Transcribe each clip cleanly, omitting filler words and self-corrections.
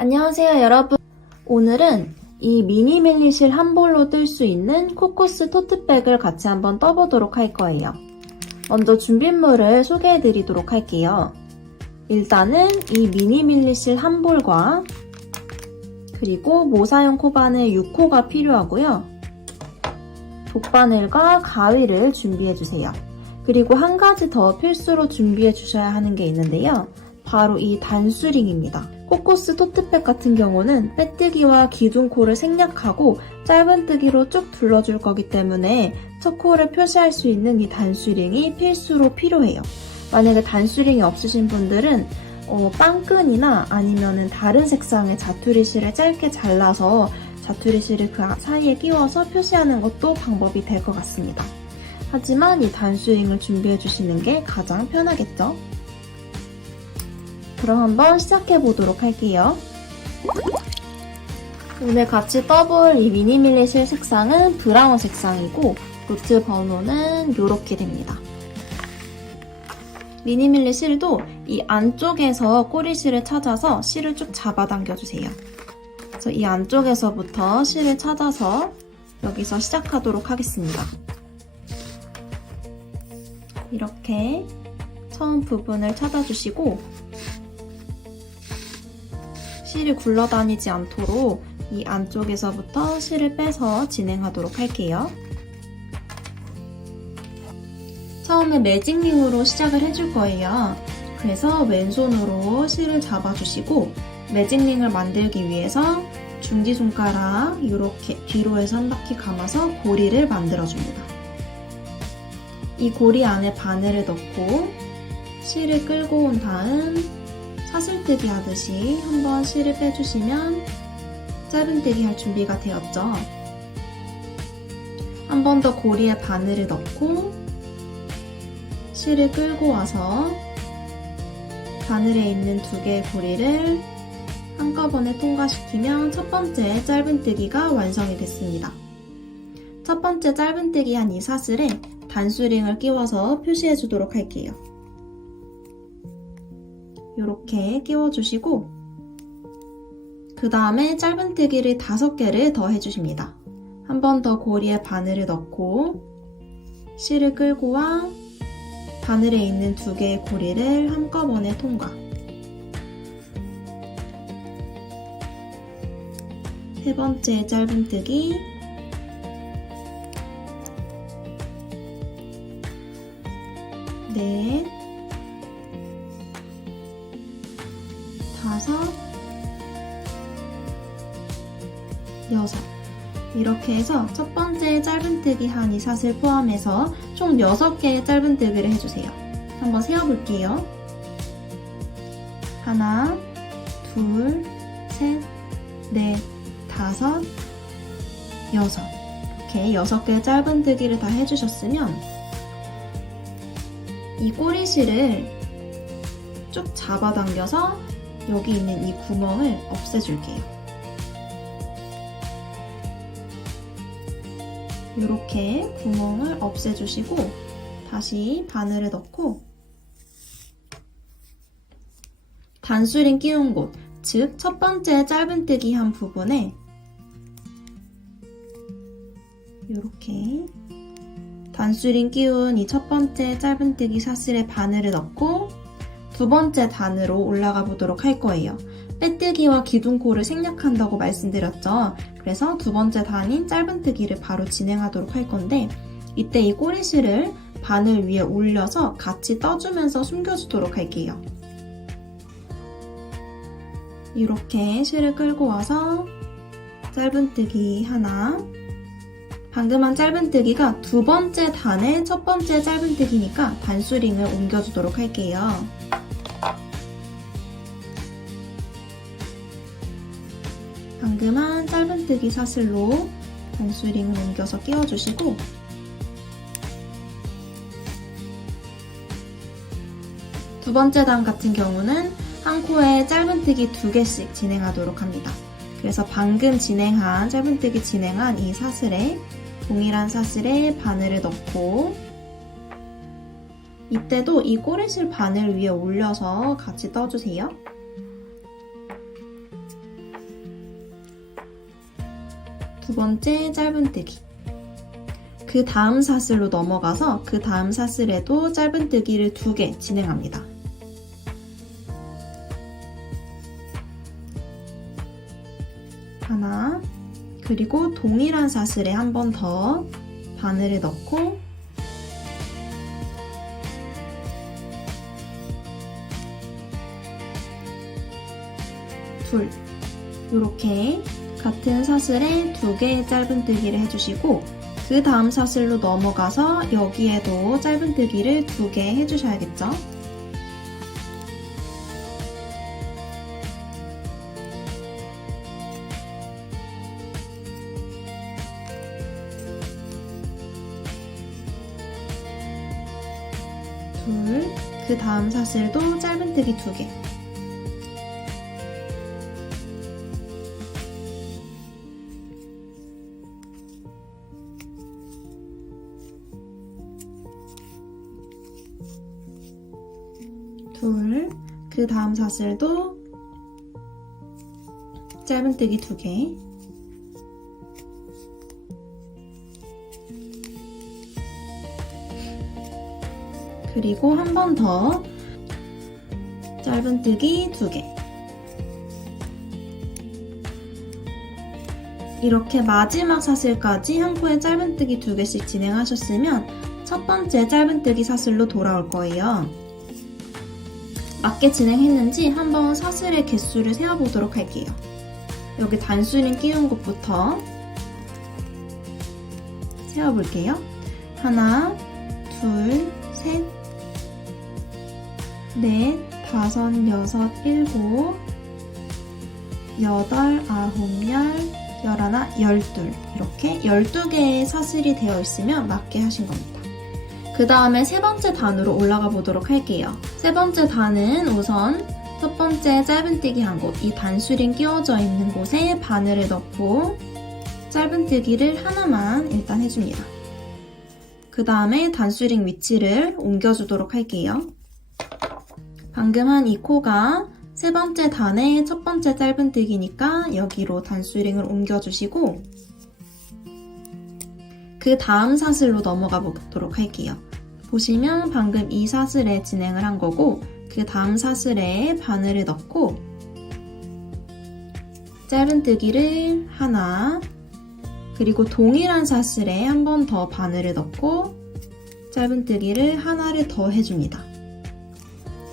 안녕하세요 여러분. 오늘은 이 미니 밀리실 한 볼로 뜰 수 있는 코코스 토트백을 같이 한번 떠보도록 할 거예요. 먼저 준비물을 소개해 드리도록 할게요. 일단은 이 미니 밀리실 한 볼과 그리고 모사용 코바늘 6호가 필요하고요. 돗바늘과 가위를 준비해 주세요. 그리고 한 가지 더 필수로 준비해 주셔야 하는 게 있는데요. 바로 이 단수링입니다. 코코스 토트백 같은 경우는 빼뜨기와 기둥코를 생략하고 짧은뜨기로 쭉 둘러줄 거기 때문에 첫 코를 표시할 수 있는 이 단수링이 필수로 필요해요. 만약에 단수링이 없으신 분들은 빵끈이나 아니면 다른 색상의 자투리 실을 짧게 잘라서 자투리 실을 그 사이에 끼워서 표시하는 것도 방법이 될 것 같습니다. 하지만 이 단수링을 준비해 주시는 게 가장 편하겠죠? 그럼 한번 시작해 보도록 할게요. 오늘 같이 떠볼 이 미니 밀리실 색상은 브라운 색상이고 노트 번호는 이렇게 됩니다. 미니 밀리실도 이 안쪽에서 꼬리실을 찾아서 실을 쭉 잡아당겨 주세요. 그래서 이 안쪽에서부터 실을 찾아서 여기서 시작하도록 하겠습니다. 이렇게 처음 부분을 찾아주시고 실이 굴러다니지 않도록 이 안쪽에서부터 실을 빼서 진행하도록 할게요. 처음에 매직링으로 시작을 해줄 거예요. 그래서 왼손으로 실을 잡아주시고 매직링을 만들기 위해서 중지손가락 이렇게 뒤로 해서 한 바퀴 감아서 고리를 만들어줍니다. 이 고리 안에 바늘을 넣고 실을 끌고 온 다음 사슬뜨기 하듯이 한번 실을 빼주시면 짧은뜨기 할 준비가 되었죠. 한 번 더 고리에 바늘을 넣고 실을 끌고 와서 바늘에 있는 두 개의 고리를 한꺼번에 통과시키면 첫 번째 짧은뜨기가 완성이 됐습니다. 첫 번째 짧은뜨기 한 이 사슬에 단수링을 끼워서 표시해 주도록 할게요. 이렇게 끼워주시고 그 다음에 짧은뜨기를 5개를 더 해주십니다. 한 번 더 고리에 바늘을 넣고 실을 끌고 와 바늘에 있는 두 개의 고리를 한꺼번에 통과. 세 번째 짧은뜨기 넷 5, 6 이렇게 해서 첫 번째 짧은뜨기 한 이 사슬 포함해서 총 6개의 짧은뜨기를 해주세요. 한번 세어볼게요. 하나, 둘, 셋, 넷, 5, 6 이렇게 6개의 짧은뜨기를 다 해주셨으면 이 꼬리실을 쭉 잡아당겨서 여기 있는 이 구멍을 없애줄게요. 이렇게 구멍을 없애주시고 다시 바늘을 넣고 단수링 끼운 곳, 즉 첫 번째 짧은뜨기 한 부분에 이렇게 단수링 끼운 이 첫 번째 짧은뜨기 사슬에 바늘을 넣고 두 번째 단으로 올라가 보도록 할 거예요. 빼뜨기와 기둥코를 생략한다고 말씀드렸죠. 그래서 두 번째 단인 짧은뜨기를 바로 진행하도록 할 건데 이때 이 꼬리실을 바늘 위에 올려서 같이 떠주면서 숨겨주도록 할게요. 이렇게 실을 끌고 와서 짧은뜨기 하나 방금 한 짧은뜨기가 두 번째 단의 첫 번째 짧은뜨기니까 단수링을 옮겨주도록 할게요. 방금 한 짧은뜨기 사슬로 단수링을 옮겨서 끼워주시고 두 번째 단 같은 경우는 한 코에 짧은뜨기 2개씩 진행하도록 합니다. 그래서 방금 짧은뜨기 진행한 이 사슬에 동일한 사슬에 바늘을 넣고 이때도 이 꼬리실 바늘 위에 올려서 같이 떠주세요. 두 번째 짧은뜨기. 그 다음 사슬로 넘어가서 그 다음 사슬에도 짧은뜨기를 2개 진행합니다. 하나, 그리고 동일한 사슬에 한 번 더 바늘을 넣고 둘, 이렇게 같은 사슬에 2개의 짧은뜨기를 해주시고 그 다음 사슬로 넘어가서 여기에도 짧은뜨기를 2개 해주셔야겠죠? 둘, 그 다음 사슬도 짧은뜨기 2개. 둘, 그 다음 사슬도 짧은뜨기 2개. 그리고 한 번 더 짧은뜨기 2개. 이렇게 마지막 사슬까지 한 코에 짧은뜨기 2개씩 진행하셨으면 첫 번째 짧은뜨기 사슬로 돌아올 거예요. 맞게 진행했는지 한번 사슬의 개수를 세어보도록 할게요. 여기 단수링 끼운 곳부터 세어볼게요. 하나, 둘, 셋, 넷, 다섯, 여섯, 일곱, 여덟, 아홉, 열, 열하나, 열둘. 이렇게 12개의 사슬이 되어 있으면 맞게 하신 겁니다. 그 다음에 세 번째 단으로 올라가 보도록 할게요. 세 번째 단은 우선 첫 번째 짧은뜨기 한 곳, 이 단수링 끼워져 있는 곳에 바늘을 넣고 짧은뜨기를 하나만 일단 해줍니다. 그 다음에 단수링 위치를 옮겨주도록 할게요. 방금 한 이 코가 세 번째 단의 첫 번째 짧은뜨기니까 여기로 단수링을 옮겨주시고 그 다음 사슬로 넘어가 보도록 할게요. 보시면 방금 이 사슬에 진행을 한 거고 그 다음 사슬에 바늘을 넣고 짧은뜨기를 하나, 그리고 동일한 사슬에 한 번 더 바늘을 넣고 짧은뜨기를 하나를 더 해줍니다.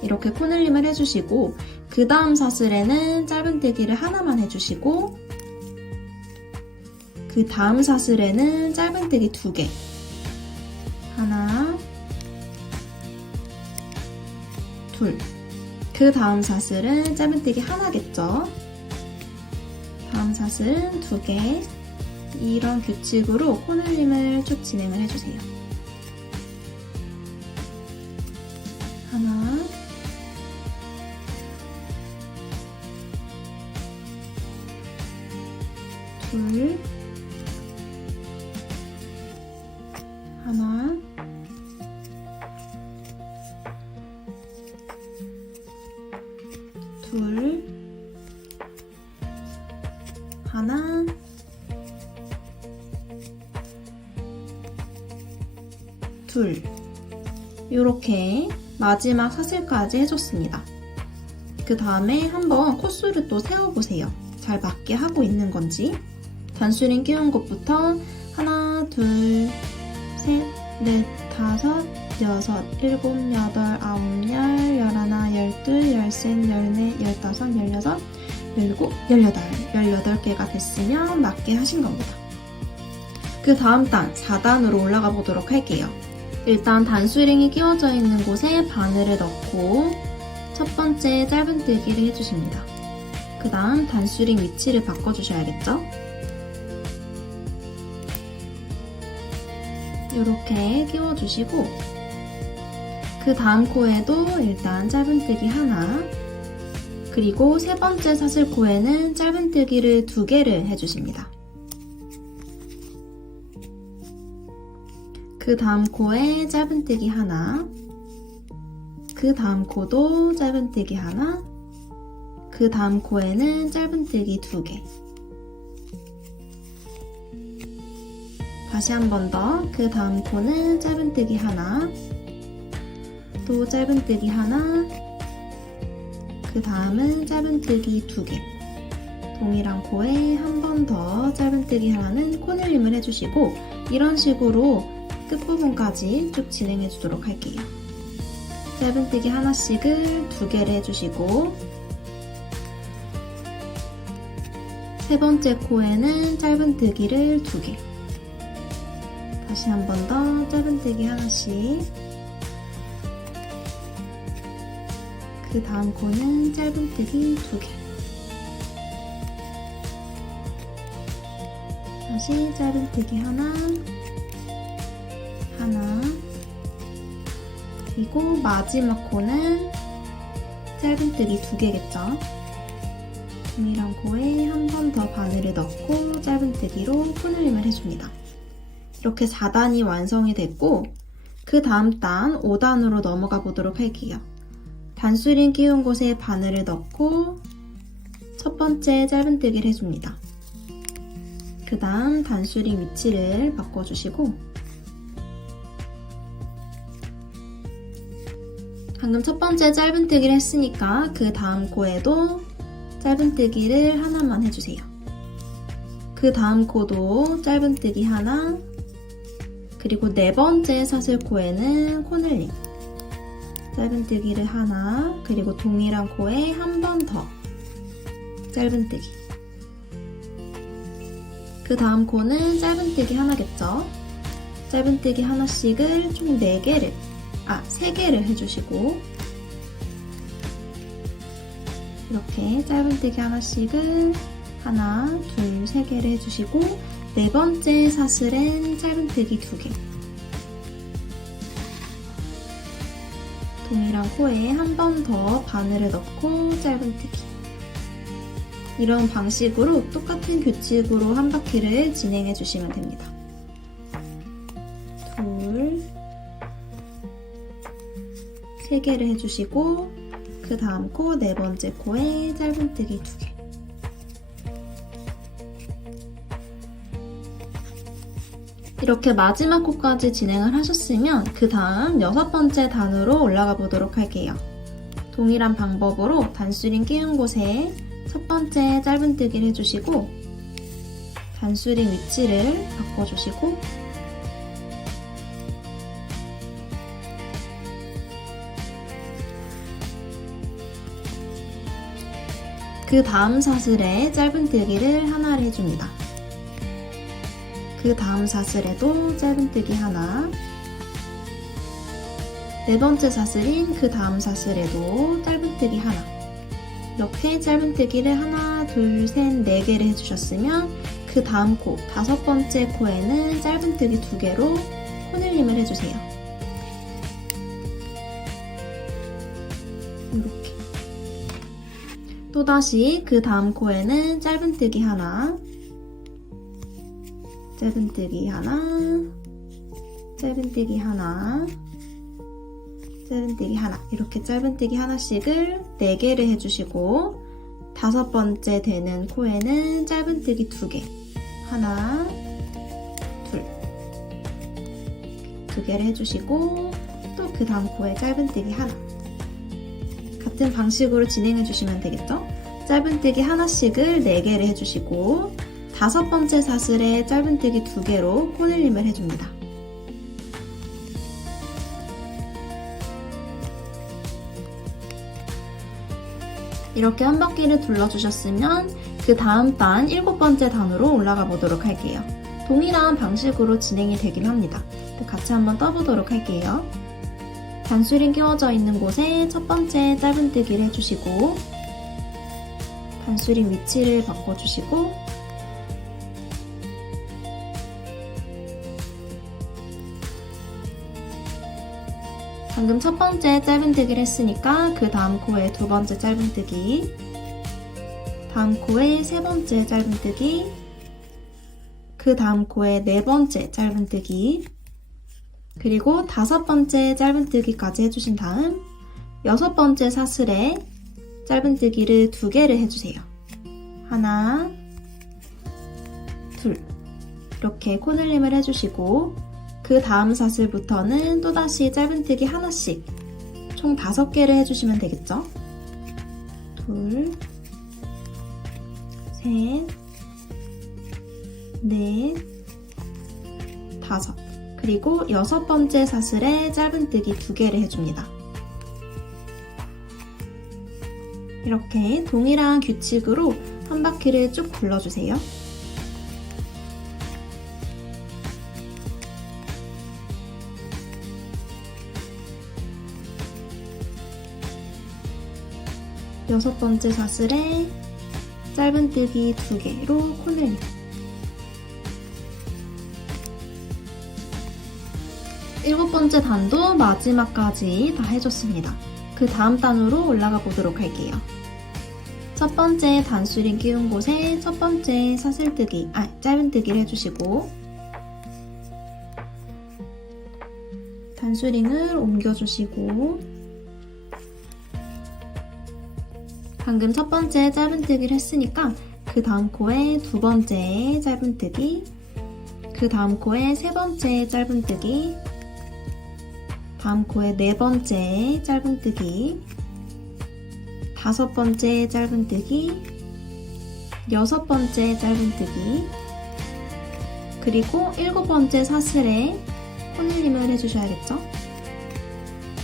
이렇게 코늘림을 해주시고 그 다음 사슬에는 짧은뜨기를 하나만 해주시고 그 다음 사슬에는 짧은뜨기 2개. 하나, 둘. 그 다음 사슬은 짧은뜨기 하나겠죠? 다음 사슬은 2개. 이런 규칙으로 코늘림을 쭉 진행을 해주세요. 하나, 둘, 하나, 둘, 하나, 둘. 이렇게 마지막 사슬까지 해줬습니다. 그 다음에 한번 코수를 또 세워보세요. 잘 맞게 하고 있는 건지. 단수링 끼운 곳부터 하나, 둘, 셋, 넷, 다섯, 여섯, 일곱, 여덟, 아홉, 열, 열하나, 열둘, 열셋, 열넷, 열다섯, 열여섯, 열일곱, 열여덟. 18개가 됐으면 맞게 하신 겁니다. 그 다음 단, 4단으로 올라가 보도록 할게요. 일단 단수링이 끼워져 있는 곳에 바늘을 넣고 첫 번째 짧은뜨기를 해주십니다. 그 다음 단수링 위치를 바꿔주셔야겠죠? 이렇게 끼워주시고 그 다음 코에도 일단 짧은뜨기 하나, 그리고 세 번째 사슬 코에는 짧은뜨기를 2개를 해주십니다. 그 다음 코에 짧은뜨기 하나, 그 다음 코도 짧은뜨기 하나, 그 다음 코에는 짧은뜨기 2개. 다시 한 번 더. 그 다음 코는 짧은뜨기 하나, 또 짧은뜨기 하나, 그 다음은 짧은뜨기 2개. 동일한 코에 한 번 더 짧은뜨기 하나는 코늘림을 해주시고, 이런 식으로 끝부분까지 쭉 진행해 주도록 할게요. 짧은뜨기 하나씩을 2개를 해주시고, 세 번째 코에는 짧은뜨기를 2개. 다시 한 번 더 짧은뜨기 하나씩. 그 다음 코는 짧은뜨기 2개. 다시 짧은뜨기 하나, 그리고 마지막 코는 짧은뜨기 2개겠죠. 동일한 코에 한 번 더 바늘을 넣고 짧은뜨기로 코늘림을 해줍니다. 이렇게 4단이 완성이 됐고, 그 다음 단 5단으로 넘어가 보도록 할게요. 단수링 끼운 곳에 바늘을 넣고 첫 번째 짧은뜨기를 해줍니다. 그 다음 단수링 위치를 바꿔주시고, 방금 첫 번째 짧은뜨기를 했으니까 그 다음 코에도 짧은뜨기를 하나만 해주세요. 그 다음 코도 짧은뜨기 하나, 그리고 네 번째 사슬코에는 코늘림, 짧은뜨기를 하나, 그리고 동일한 코에 한 번 더 짧은뜨기. 그 다음 코는 짧은뜨기 하나겠죠. 짧은뜨기 하나씩을 총 3개를 해주시고, 이렇게 짧은뜨기 하나씩을 하나, 둘, 3개를 해주시고, 네 번째 사슬엔 짧은뜨기 2개. 동일한 코에 한 번 더 바늘을 넣고 짧은뜨기. 이런 방식으로 똑같은 규칙으로 한 바퀴를 진행해 주시면 됩니다. 둘, 3개를 해주시고, 그 다음 코 네 번째 코에 짧은뜨기 2개. 이렇게 마지막 코까지 진행을 하셨으면 그 다음 6번째 단으로 올라가 보도록 할게요. 동일한 방법으로 단수링 끼운 곳에 첫 번째 짧은뜨기를 해주시고, 단수링 위치를 바꿔주시고, 그 다음 사슬에 짧은뜨기를 하나를 해줍니다. 그 다음 사슬에도 짧은뜨기 하나, 네 번째 사슬인 그 다음 사슬에도 짧은뜨기 하나. 이렇게 짧은뜨기를 하나, 둘, 셋, 4개를 해주셨으면 그 다음 코, 5번째 코에는 짧은뜨기 2개로 코늘림을 해주세요. 이렇게. 또다시 그 다음 코에는 짧은뜨기 하나, 짧은뜨기 하나, 짧은뜨기 하나, 짧은뜨기 하나. 이렇게 짧은뜨기 하나씩을 4개를 해주시고, 5번째 되는 코에는 짧은뜨기 2개. 하나, 둘. 2개를 해주시고, 또 그 다음 코에 짧은뜨기 하나. 같은 방식으로 진행해 주시면 되겠죠? 짧은뜨기 하나씩을 4개를 해주시고, 5번째 사슬에 짧은뜨기 2개로 코늘림을 해줍니다. 이렇게 한 바퀴를 둘러주셨으면 그 다음 단 7번째 단으로 올라가 보도록 할게요. 동일한 방식으로 진행이 되긴 합니다. 같이 한번 떠보도록 할게요. 단수링 끼워져 있는 곳에 첫 번째 짧은뜨기를 해주시고, 단수링 위치를 바꿔주시고, 방금 첫 번째 짧은뜨기를 했으니까 그 다음 코에 2번째 짧은뜨기, 다음 코에 3번째 짧은뜨기, 그 다음 코에 4번째 짧은뜨기, 그리고 5번째 짧은뜨기까지 해주신 다음 6번째 사슬에 짧은뜨기를 2개를 해주세요. 하나, 둘. 이렇게 코늘림을 해주시고 그 다음 사슬부터는 또다시 짧은뜨기 하나씩 총 5개를 해주시면 되겠죠? 둘, 셋, 넷, 5. 그리고 6번째 사슬에 짧은뜨기 2개를 해줍니다. 이렇게 동일한 규칙으로 한 바퀴를 쭉 둘러주세요. 여섯 번째 사슬에 짧은뜨기 2개로 코늘림. 일곱 번째 단도 마지막까지 다 해줬습니다. 그 다음 단으로 올라가 보도록 할게요. 첫 번째 단수링 끼운 곳에 첫 번째 짧은뜨기를 해주시고 단수링을 옮겨주시고 방금 첫 번째 짧은뜨기를 했으니까 그 다음 코에 두 번째 짧은뜨기, 그 다음 코에 세 번째 짧은뜨기, 다음 코에 네 번째 짧은뜨기, 다섯 번째 짧은뜨기, 여섯 번째 짧은뜨기, 그리고 일곱 번째 사슬에 코늘림을 해주셔야겠죠?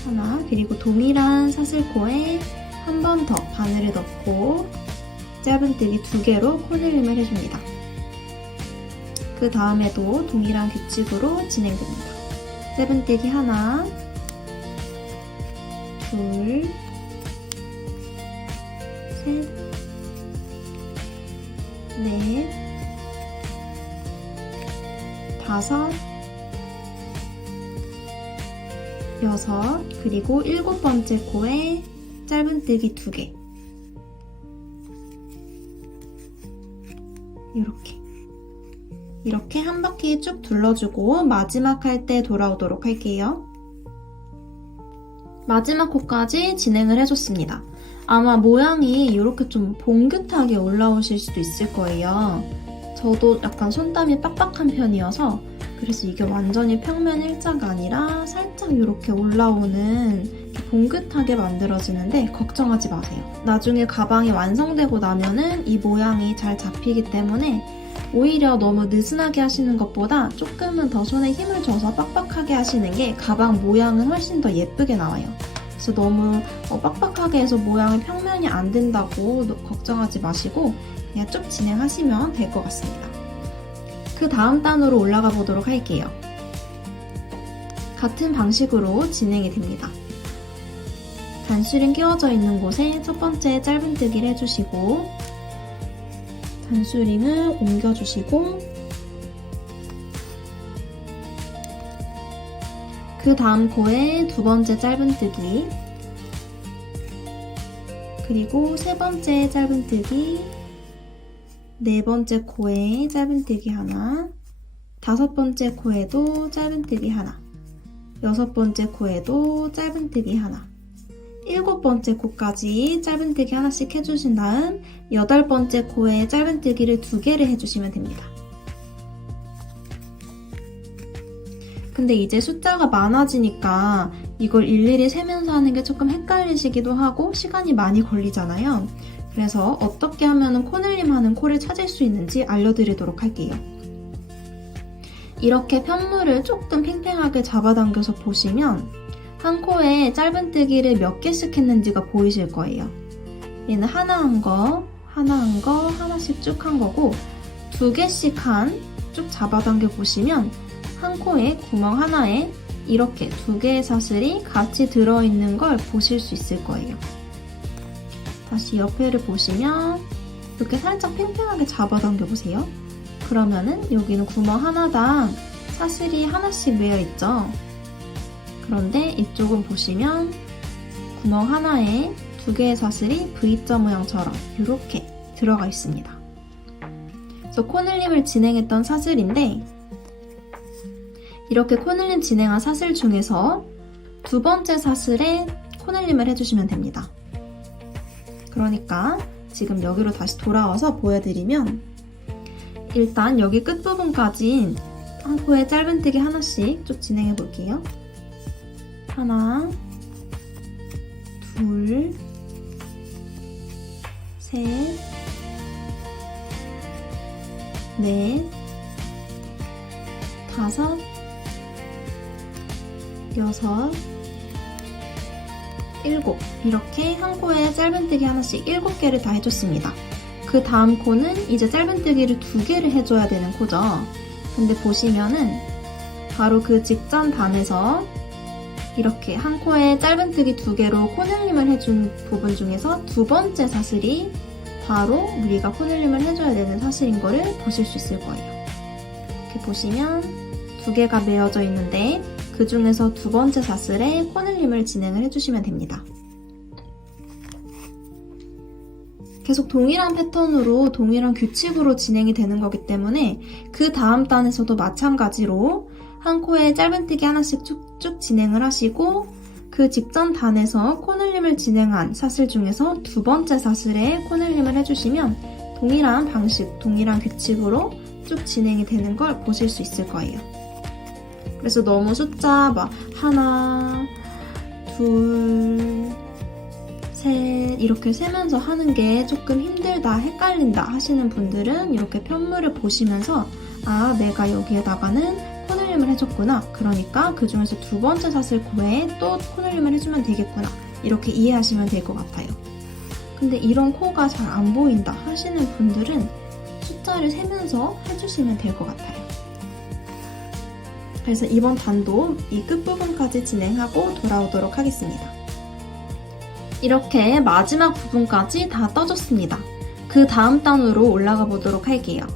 하나, 그리고 동일한 사슬코에 한 번 더 바늘을 넣고 짧은뜨기 2개로 코늘림을 해줍니다. 그 다음에도 동일한 규칙으로 진행됩니다. 짧은뜨기 하나, 둘, 셋, 넷, 5, 6, 그리고 일곱 번째 코에 짧은뜨기 2개. 이렇게 한 바퀴 쭉 둘러주고 마지막 할 때 돌아오도록 할게요. 마지막 코까지 진행을 해줬습니다. 아마 모양이 이렇게 좀 봉긋하게 올라오실 수도 있을 거예요. 저도 약간 손땀이 빡빡한 편이어서 그래서 이게 완전히 평면 일자가 아니라 살짝 이렇게 올라오는 봉긋하게 만들어지는데 걱정하지 마세요. 나중에 가방이 완성되고 나면은 이 모양이 잘 잡히기 때문에 오히려 너무 느슨하게 하시는 것보다 조금은 더 손에 힘을 줘서 빡빡하게 하시는 게 가방 모양은 훨씬 더 예쁘게 나와요. 그래서 너무 빡빡하게 해서 모양이 평면이 안 된다고 걱정하지 마시고 그냥 쭉 진행하시면 될 것 같습니다. 그 다음 단으로 올라가 보도록 할게요. 같은 방식으로 진행이 됩니다. 단수링 끼워져 있는 곳에 첫 번째 짧은뜨기를 해주시고 단수링을 옮겨주시고 그 다음 코에 두 번째 짧은뜨기, 그리고 세 번째 짧은뜨기, 네 번째 코에 짧은뜨기 하나, 다섯 번째 코에도 짧은뜨기 하나, 여섯 번째 코에도 짧은뜨기 하나, 일곱 번째 코까지 짧은뜨기 하나씩 해주신 다음 여덟 번째 코에 짧은뜨기를 2개를 해주시면 됩니다. 근데 이제 숫자가 많아지니까 이걸 일일이 세면서 하는 게 조금 헷갈리시기도 하고 시간이 많이 걸리잖아요. 그래서 어떻게 하면 코늘림 하는 코를 찾을 수 있는지 알려드리도록 할게요. 이렇게 편물을 조금 팽팽하게 잡아당겨서 보시면 한 코에 짧은뜨기를 몇 개씩 했는지가 보이실 거예요. 얘는 하나 한 거, 하나 한 거, 하나씩 쭉 한 거고 2개씩 쭉 잡아당겨 보시면 한 코에 구멍 하나에 이렇게 2개의 사슬이 같이 들어있는 걸 보실 수 있을 거예요. 다시 옆에를 보시면 이렇게 살짝 팽팽하게 잡아당겨 보세요. 그러면은 여기는 구멍 하나당 사슬이 하나씩 매여 있죠. 그런데 이쪽은 보시면 구멍 하나에 2개의 사슬이 V자 모양처럼 이렇게 들어가 있습니다. 그래서 코늘림을 진행했던 사슬인데 이렇게 코늘림 진행한 사슬 중에서 두 번째 사슬에 코늘림을 해주시면 됩니다. 그러니까 지금 여기로 다시 돌아와서 보여드리면 일단 여기 끝부분까지 한 코에 짧은뜨기 하나씩 쭉 진행해 볼게요. 하나, 둘, 셋, 넷, 다섯, 여섯, 일곱. 이렇게 한 코에 짧은뜨기 하나씩 7개를 다 해줬습니다. 그 다음 코는 이제 짧은뜨기를 2개를 해줘야 되는 코죠. 근데 보시면은 바로 그 직전 단에서 이렇게 한 코에 짧은뜨기 2개로 코늘림을 해준 부분 중에서 두 번째 사슬이 바로 우리가 코늘림을 해줘야 되는 사슬인 거를 보실 수 있을 거예요. 이렇게 보시면 2개가 매어져 있는데 그 중에서 두 번째 사슬에 코늘림을 진행을 해주시면 됩니다. 계속 동일한 패턴으로 동일한 규칙으로 진행이 되는 거기 때문에 그 다음 단에서도 마찬가지로 한 코에 짧은뜨기 하나씩 쭉쭉 진행을 하시고 그 직전 단에서 코늘림을 진행한 사슬 중에서 두 번째 사슬에 코늘림을 해주시면 동일한 방식, 동일한 규칙으로 쭉 진행이 되는 걸 보실 수 있을 거예요. 그래서 너무 숫자 막 하나, 둘, 셋 이렇게 세면서 하는 게 조금 힘들다, 헷갈린다 하시는 분들은 이렇게 편물을 보시면서 아, 내가 여기에다가는 코늘림을 해줬구나. 그러니까 그 중에서 두 번째 사슬 코에 또 코늘림을 해주면 되겠구나. 이렇게 이해하시면 될 것 같아요. 근데 이런 코가 잘 안 보인다 하시는 분들은 숫자를 세면서 해주시면 될 것 같아요. 그래서 이번 단도 이 끝부분까지 진행하고 돌아오도록 하겠습니다. 이렇게 마지막 부분까지 다 떠줬습니다. 그 다음 단으로 올라가 보도록 할게요.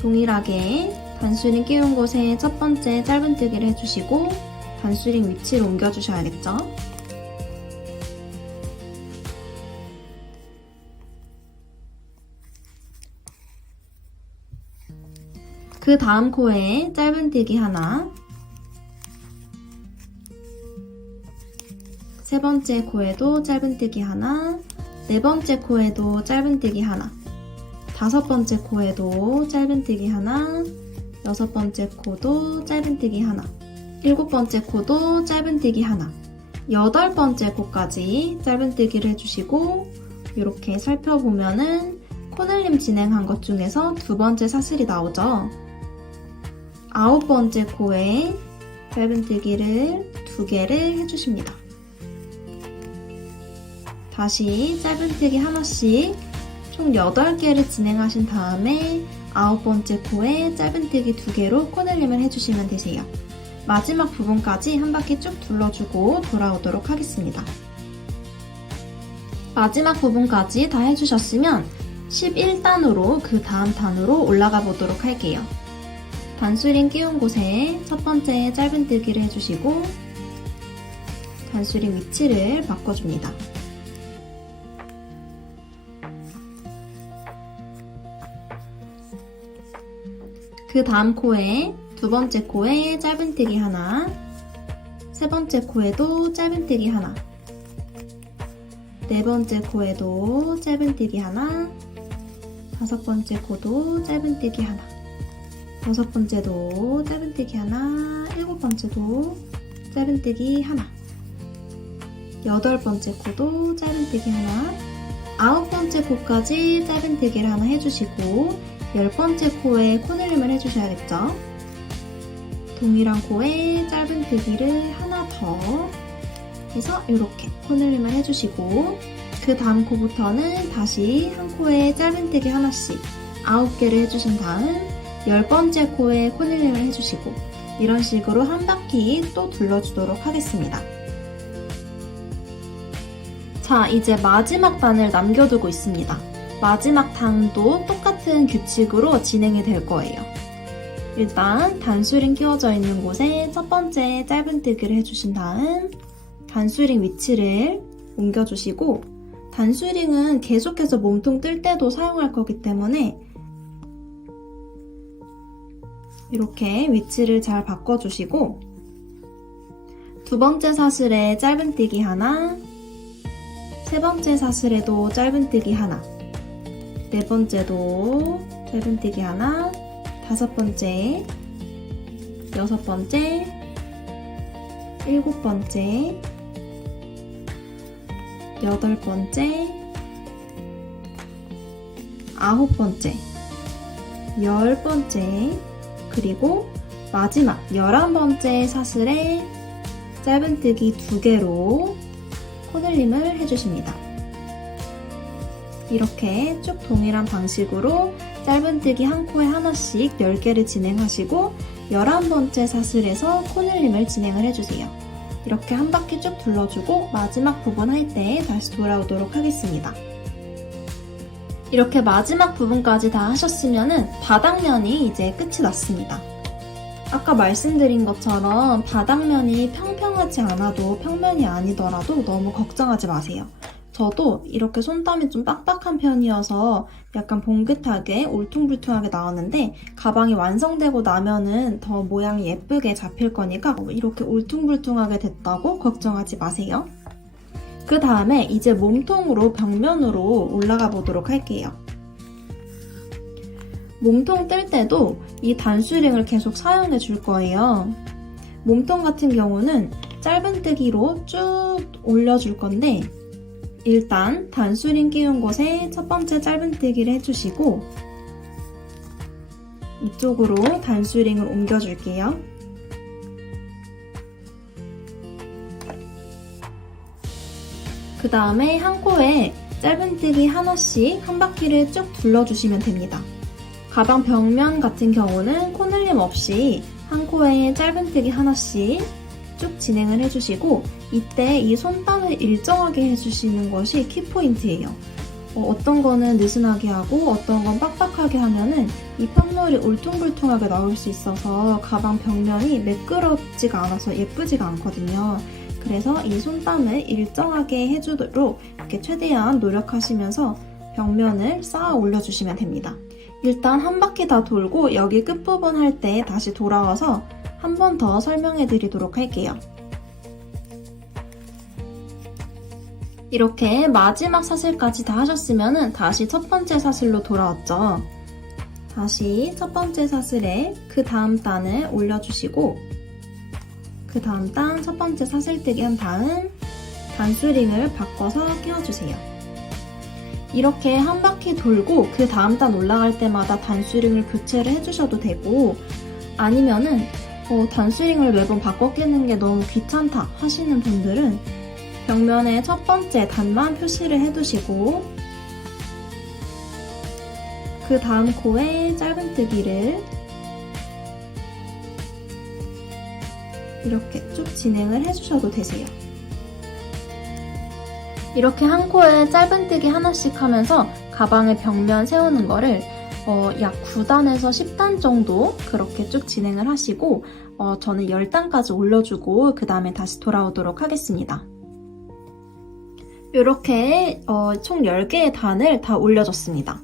동일하게 단수링 끼운 곳에 첫 번째 짧은뜨기를 해주시고 단수링 위치를 옮겨주셔야겠죠. 그 다음 코에 짧은뜨기 하나, 세 번째 코에도 짧은뜨기 하나, 네 번째 코에도 짧은뜨기 하나, 다섯 번째 코에도 짧은뜨기 하나, 여섯 번째 코도 짧은뜨기 하나, 일곱 번째 코도 짧은뜨기 하나, 여덟 번째 코까지 짧은뜨기를 해주시고 이렇게 살펴보면은 코늘림 진행한 것 중에서 두 번째 사슬이 나오죠. 아홉 번째 코에 짧은뜨기를 2개를 해주십니다. 다시 짧은뜨기 하나씩 총 8개를 진행하신 다음에 아홉 번째 코에 짧은뜨기 2개로 코늘림을 해주시면 되세요. 마지막 부분까지 한 바퀴 쭉 둘러주고 돌아오도록 하겠습니다. 마지막 부분까지 다 해주셨으면 11단으로 그 다음 단으로 올라가 보도록 할게요. 단수링 끼운 곳에 첫 번째 짧은뜨기를 해주시고 단수링 위치를 바꿔줍니다. 그 다음 코에 두 번째 코에 짧은뜨기 하나, 세 번째 코에도 짧은뜨기 하나, 네 번째 코에도 짧은뜨기 하나, 다섯 번째 코도 짧은뜨기 하나, 여섯 번째도 짧은뜨기 하나, 일곱 번째도 짧은뜨기 하나, 여덟 번째 코도 짧은뜨기 하나, 아홉 번째 코까지 짧은뜨기를 하나 해주시고 열 번째 코에 코늘림을 해주셔야겠죠. 동일한 코에 짧은뜨기를 하나 더 해서 이렇게 코늘림을 해주시고 그 다음 코부터는 다시 한 코에 짧은뜨기 하나씩 9개를 해주신 다음 10번째 코에 코늘림을 해주시고 이런 식으로 한 바퀴 또 둘러주도록 하겠습니다. 자, 이제 마지막 단을 남겨두고 있습니다. 마지막 단도 똑같은 규칙으로 진행이 될 거예요. 일단 단수링 끼워져 있는 곳에 첫 번째 짧은뜨기를 해주신 다음 단수링 위치를 옮겨주시고 단수링은 계속해서 몸통 뜰 때도 사용할 거기 때문에 이렇게 위치를 잘 바꿔주시고 두 번째 사슬에 짧은뜨기 하나, 세 번째 사슬에도 짧은뜨기 하나, 네 번째도 짧은뜨기 하나, 5번째, 6번째, 7번째, 8번째, 9번째, 10번째, 그리고 마지막 11번째 사슬에 짧은뜨기 2개로 코늘림을 해주십니다. 이렇게 쭉 동일한 방식으로 짧은뜨기 한 코에 하나씩 10개를 진행하시고 11번째 사슬에서 코늘림을 진행을 해주세요. 이렇게 한 바퀴 쭉 둘러주고 마지막 부분 할 때 다시 돌아오도록 하겠습니다. 이렇게 마지막 부분까지 다 하셨으면 바닥면이 이제 끝이 났습니다. 아까 말씀드린 것처럼 바닥면이 평평하지 않아도 평면이 아니더라도 너무 걱정하지 마세요. 저도 이렇게 손땀이 좀 빡빡한 편이어서 약간 봉긋하게 울퉁불퉁하게 나왔는데 가방이 완성되고 나면은 더 모양이 예쁘게 잡힐 거니까 이렇게 울퉁불퉁하게 됐다고 걱정하지 마세요. 그 다음에 이제 몸통으로 벽면으로 올라가 보도록 할게요. 몸통 뜰 때도 이 단수링을 계속 사용해 줄 거예요. 몸통 같은 경우는 짧은뜨기로 쭉 올려줄 건데 일단 단수링 끼운 곳에 첫 번째 짧은뜨기를 해주시고 이쪽으로 단수링을 옮겨줄게요. 그 다음에 한 코에 짧은뜨기 하나씩 한 바퀴를 쭉 둘러주시면 됩니다. 가방 벽면 같은 경우는 코늘림 없이 한 코에 짧은뜨기 하나씩 쭉 진행을 해주시고 이때 이 손땀을 일정하게 해주시는 것이 키포인트예요. 어떤 거는 느슨하게 하고 어떤 건 빡빡하게 하면은 이 편물이 울퉁불퉁하게 나올 수 있어서 가방 벽면이 매끄럽지가 않아서 예쁘지가 않거든요. 그래서 이 손땀을 일정하게 해주도록 이렇게 최대한 노력하시면서 벽면을 쌓아 올려주시면 됩니다. 일단 한 바퀴 다 돌고 여기 끝부분 할 때 다시 돌아와서 한 번 더 설명해 드리도록 할게요. 이렇게 마지막 사슬까지 다 하셨으면 다시 첫 번째 사슬로 돌아왔죠. 다시 첫 번째 사슬에 그 다음 단을 올려주시고 그 다음 단 첫 번째 사슬뜨기 한 다음 단수링을 바꿔서 끼워주세요. 이렇게 한 바퀴 돌고 그 다음 단 올라갈 때마다 단수링을 교체를 해주셔도 되고 아니면은 단수링을 매번 바꿔 끼는 게 너무 귀찮다 하시는 분들은 벽면에 첫 번째 단만 표시를 해두시고 그 다음 코에 짧은뜨기를 이렇게 쭉 진행을 해주셔도 되세요. 이렇게 한 코에 짧은뜨기 하나씩 하면서 가방의 벽면 세우는 거를 약 9단에서 10단 정도 그렇게 쭉 진행을 하시고 저는 10단까지 올려주고 그 다음에 다시 돌아오도록 하겠습니다. 이렇게 총 10개의 단을 다 올려줬습니다.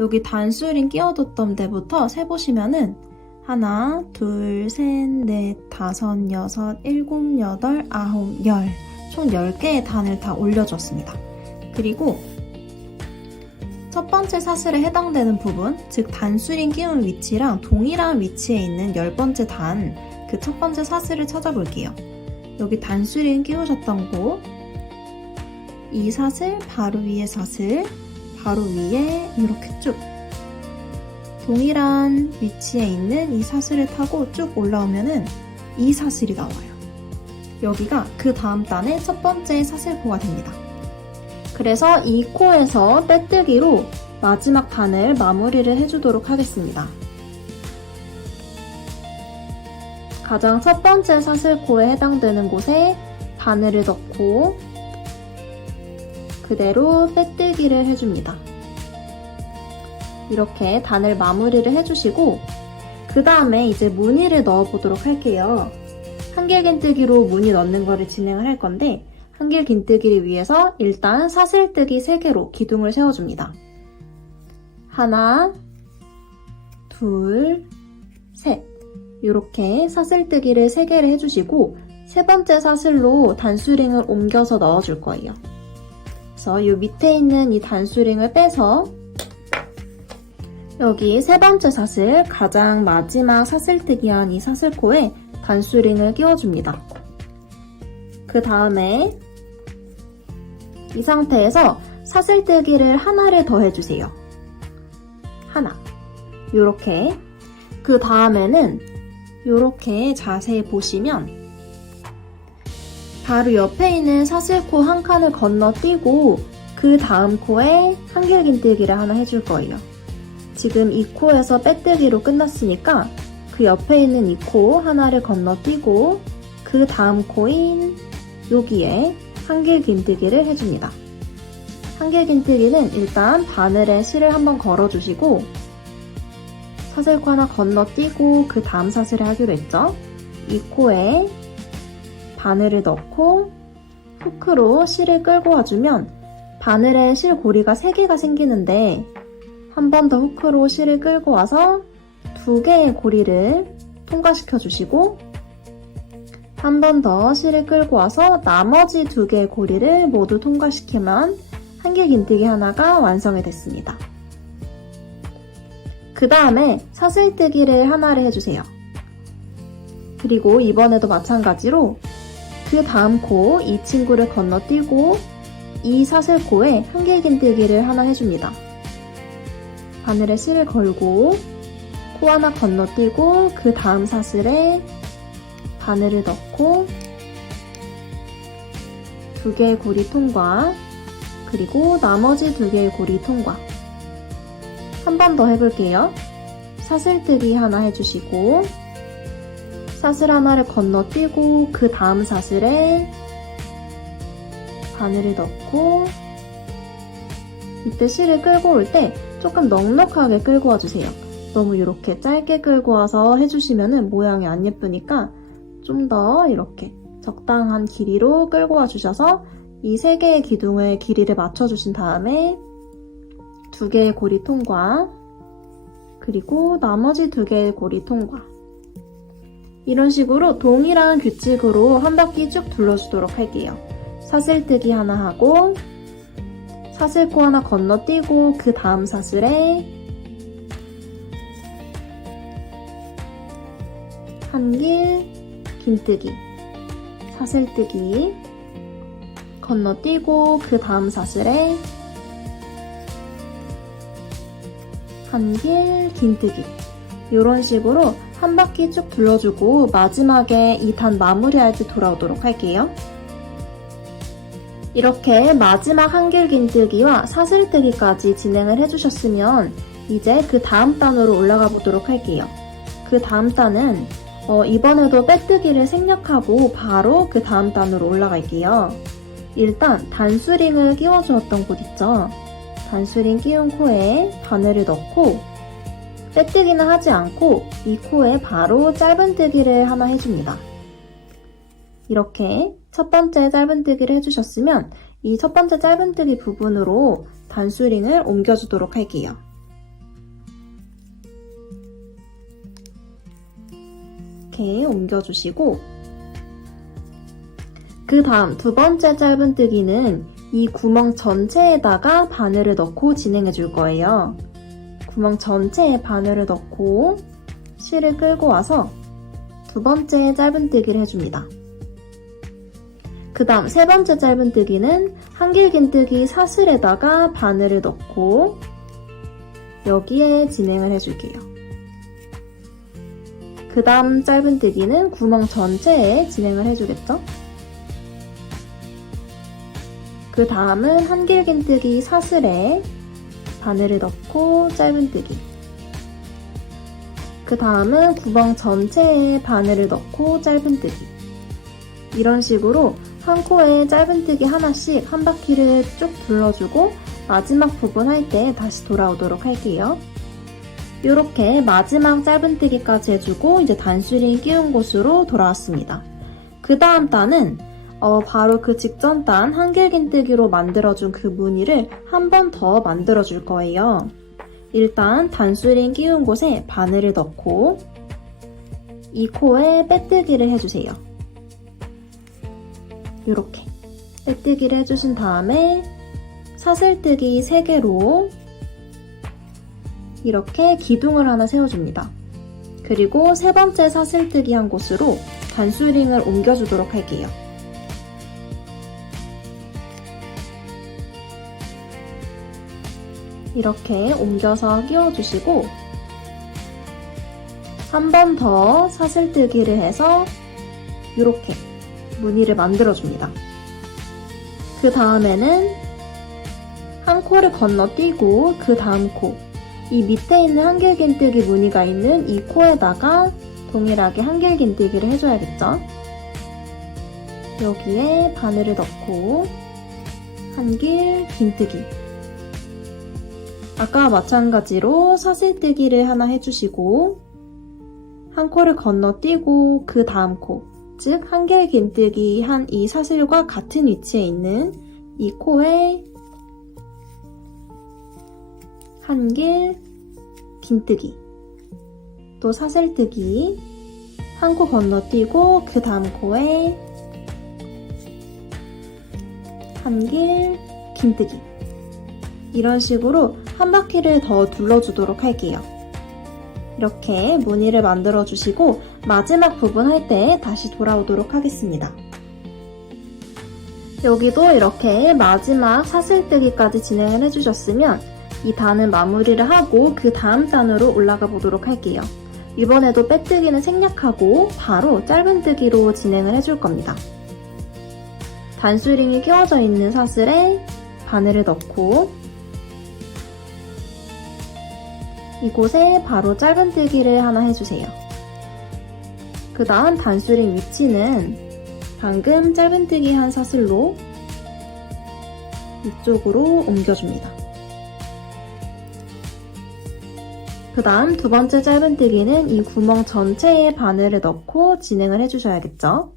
여기 단수링 끼워뒀던 데부터 세보시면은 하나, 둘, 셋, 넷, 다섯, 여섯, 일곱, 여덟, 아홉, 열 총 10개의 단을 다 올려줬습니다. 그리고 첫 번째 사슬에 해당되는 부분, 즉 단수링 끼운 위치랑 동일한 위치에 있는 10번째 단, 그 첫 번째 사슬을 찾아볼게요. 여기 단수링 끼우셨던 곳, 이 사슬, 바로 위에 사슬, 바로 위에 이렇게 쭉 동일한 위치에 있는 이 사슬을 타고 쭉 올라오면은 이 사슬이 나와요. 여기가 그 다음 단의 첫 번째 사슬코가 됩니다. 그래서 이 코에서 빼뜨기로 마지막 단을 마무리를 해주도록 하겠습니다. 가장 첫 번째 사슬코에 해당되는 곳에 바늘을 넣고 그대로 빼뜨기를 해줍니다. 이렇게 단을 마무리를 해주시고 그 다음에 이제 무늬를 넣어보도록 할게요. 한길긴뜨기로 무늬 넣는 거를 진행을 할 건데 한길긴뜨기를 위해서 일단 사슬뜨기 3개로 기둥을 세워줍니다. 하나, 둘, 셋 이렇게 사슬뜨기를 3개를 해주시고 세 번째 사슬로 단수링을 옮겨서 넣어줄 거예요. 그래서 이 밑에 있는 이 단수링을 빼서 여기 세 번째 사슬, 가장 마지막 사슬뜨기한 이 사슬코에 단수링을 끼워줍니다. 그 다음에 이 상태에서 사슬뜨기를 하나를 더 해주세요. 하나. 요렇게. 그 다음에는 요렇게 자세히 보시면 바로 옆에 있는 사슬코 한 칸을 건너뛰고 그 다음 코에 한길긴뜨기를 하나 해줄 거예요. 지금 이 코에서 빼뜨기로 끝났으니까 그 옆에 있는 이 코 하나를 건너뛰고 그 다음 코인 여기에 한길긴뜨기를 해줍니다. 한길긴뜨기는 일단 바늘에 실을 한번 걸어주시고 사슬코 하나 건너뛰고 그 다음 사슬을 하기로 했죠. 이 코에 바늘을 넣고 후크로 실을 끌고 와주면 바늘에 실 고리가 3개가 생기는데 한 번 더 후크로 실을 끌고 와서 2개의 고리를 통과시켜 주시고 한 번 더 실을 끌고 와서 나머지 2개의 고리를 모두 통과시키면 한길긴뜨기 하나가 완성이 됐습니다. 그 다음에 사슬뜨기를 하나를 해주세요. 그리고 이번에도 마찬가지로 그 다음 코 이 친구를 건너뛰고 이 사슬코에 한길긴뜨기를 하나 해줍니다. 바늘에 실을 걸고 코 하나 건너뛰고 그 다음 사슬에 바늘을 넣고 2개의 고리 통과, 그리고 나머지 2개의 고리 통과. 한 번 더 해볼게요. 사슬뜨기 하나 해주시고 사슬 하나를 건너뛰고 그 다음 사슬에 바늘을 넣고 이때 실을 끌고 올 때 조금 넉넉하게 끌고 와주세요. 너무 이렇게 짧게 끌고 와서 해주시면 모양이 안 예쁘니까 좀 더 이렇게 적당한 길이로 끌고 와주셔서 이 3개의 기둥을 길이를 맞춰주신 다음에 2개의 고리 통과, 그리고 나머지 2개의 고리 통과. 이런 식으로 동일한 규칙으로 한 바퀴 쭉 둘러주도록 할게요. 사슬뜨기 하나 하고 사슬코 하나 건너뛰고 그 다음 사슬에 한길긴뜨기, 사슬뜨기 건너뛰고 그 다음 사슬에 한길긴뜨기. 이런 식으로 한 바퀴 쭉 둘러주고 마지막에 이 단 마무리할 때 돌아오도록 할게요. 이렇게 마지막 한길긴뜨기와 사슬뜨기까지 진행을 해주셨으면 이제 그 다음 단으로 올라가 보도록 할게요. 그 다음 단은 이번에도 빼뜨기를 생략하고 바로 그 다음 단으로 올라갈게요. 일단 단수링을 끼워주었던 곳 있죠? 단수링 끼운 코에 바늘을 넣고 빼뜨기는 하지 않고 이 코에 바로 짧은뜨기를 하나 해줍니다. 이렇게 첫 번째 짧은뜨기를 해주셨으면 이 첫 번째 짧은뜨기 부분으로 단수링을 옮겨주도록 할게요. 이렇게 옮겨주시고 그 다음 두 번째 짧은뜨기는 이 구멍 전체에다가 바늘을 넣고 진행해 줄 거예요. 구멍 전체에 바늘을 넣고 실을 끌고 와서 두 번째 짧은뜨기를 해줍니다. 그 다음 세 번째 짧은뜨기는 한길긴뜨기 사슬에다가 바늘을 넣고 여기에 진행을 해줄게요. 그 다음 짧은뜨기는 구멍 전체에 진행을 해주겠죠? 그 다음은 한길긴뜨기 사슬에 바늘을 넣고 짧은뜨기. 그 다음은 구멍 전체에 바늘을 넣고 짧은뜨기. 이런 식으로 한 코에 짧은뜨기 하나씩 한 바퀴를 쭉 둘러주고 마지막 부분 할 때 다시 돌아오도록 할게요. 이렇게 마지막 짧은뜨기까지 해주고 이제 단수링 끼운 곳으로 돌아왔습니다. 그 다음 단은 바로 그 직전 단 한길긴뜨기로 만들어준 그 무늬를 한 번 더 만들어줄 거예요. 일단 단수링 끼운 곳에 바늘을 넣고 이 코에 빼뜨기를 해주세요. 이렇게 빼뜨기를 해주신 다음에 사슬뜨기 3개로 이렇게 기둥을 하나 세워줍니다. 그리고 세 번째 사슬뜨기 한 곳으로 단수링을 옮겨주도록 할게요. 이렇게 옮겨서 끼워주시고 한 번 더 사슬뜨기를 해서 이렇게 무늬를 만들어줍니다. 그 다음에는 한 코를 건너뛰고 그 다음 코, 이 밑에 있는 한길긴뜨기 무늬가 있는 이 코에다가 동일하게 한길긴뜨기를 해줘야겠죠? 여기에 바늘을 넣고 한길긴뜨기. 아까와 마찬가지로 사슬뜨기를 하나 해주시고 한 코를 건너뛰고 그 다음 코, 즉 한길긴뜨기 한 이 사슬과 같은 위치에 있는 이 코에 한길긴뜨기, 또 사슬뜨기, 한 코 건너뛰고 그 다음 코에 한길긴뜨기. 이런 식으로 한 바퀴를 더 둘러주도록 할게요. 이렇게 무늬를 만들어 주시고 마지막 부분 할 때 다시 돌아오도록 하겠습니다. 여기도 이렇게 마지막 사슬뜨기까지 진행을 해주셨으면 이 단은 마무리를 하고 그 다음 단으로 올라가 보도록 할게요. 이번에도 빼뜨기는 생략하고 바로 짧은뜨기로 진행을 해줄 겁니다. 단수링이 끼워져 있는 사슬에 바늘을 넣고 이곳에 바로 짧은뜨기를 하나 해주세요. 그 다음 단수링 위치는 방금 짧은뜨기 한 사슬로 이쪽으로 옮겨줍니다. 그 다음 두 번째 짧은뜨기는 이 구멍 전체에 바늘을 넣고 진행을 해주셔야겠죠.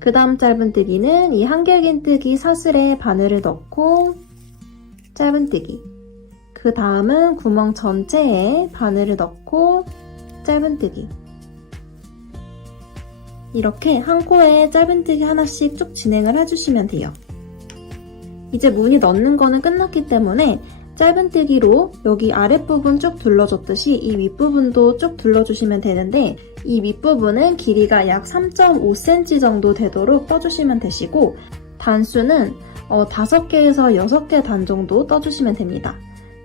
그 다음 짧은뜨기는 이 한길긴뜨기 사슬에 바늘을 넣고 짧은뜨기. 그 다음은 구멍 전체에 바늘을 넣고 짧은뜨기. 이렇게 한 코에 짧은뜨기 하나씩 쭉 진행을 해주시면 돼요. 이제 무늬 넣는 거는 끝났기 때문에 짧은뜨기로 여기 아랫부분 쭉 둘러줬듯이 이 윗부분도 쭉 둘러주시면 되는데 이 윗부분은 길이가 약 3.5cm 정도 되도록 떠주시면 되시고 단수는 5개에서 6개 단 정도 떠주시면 됩니다.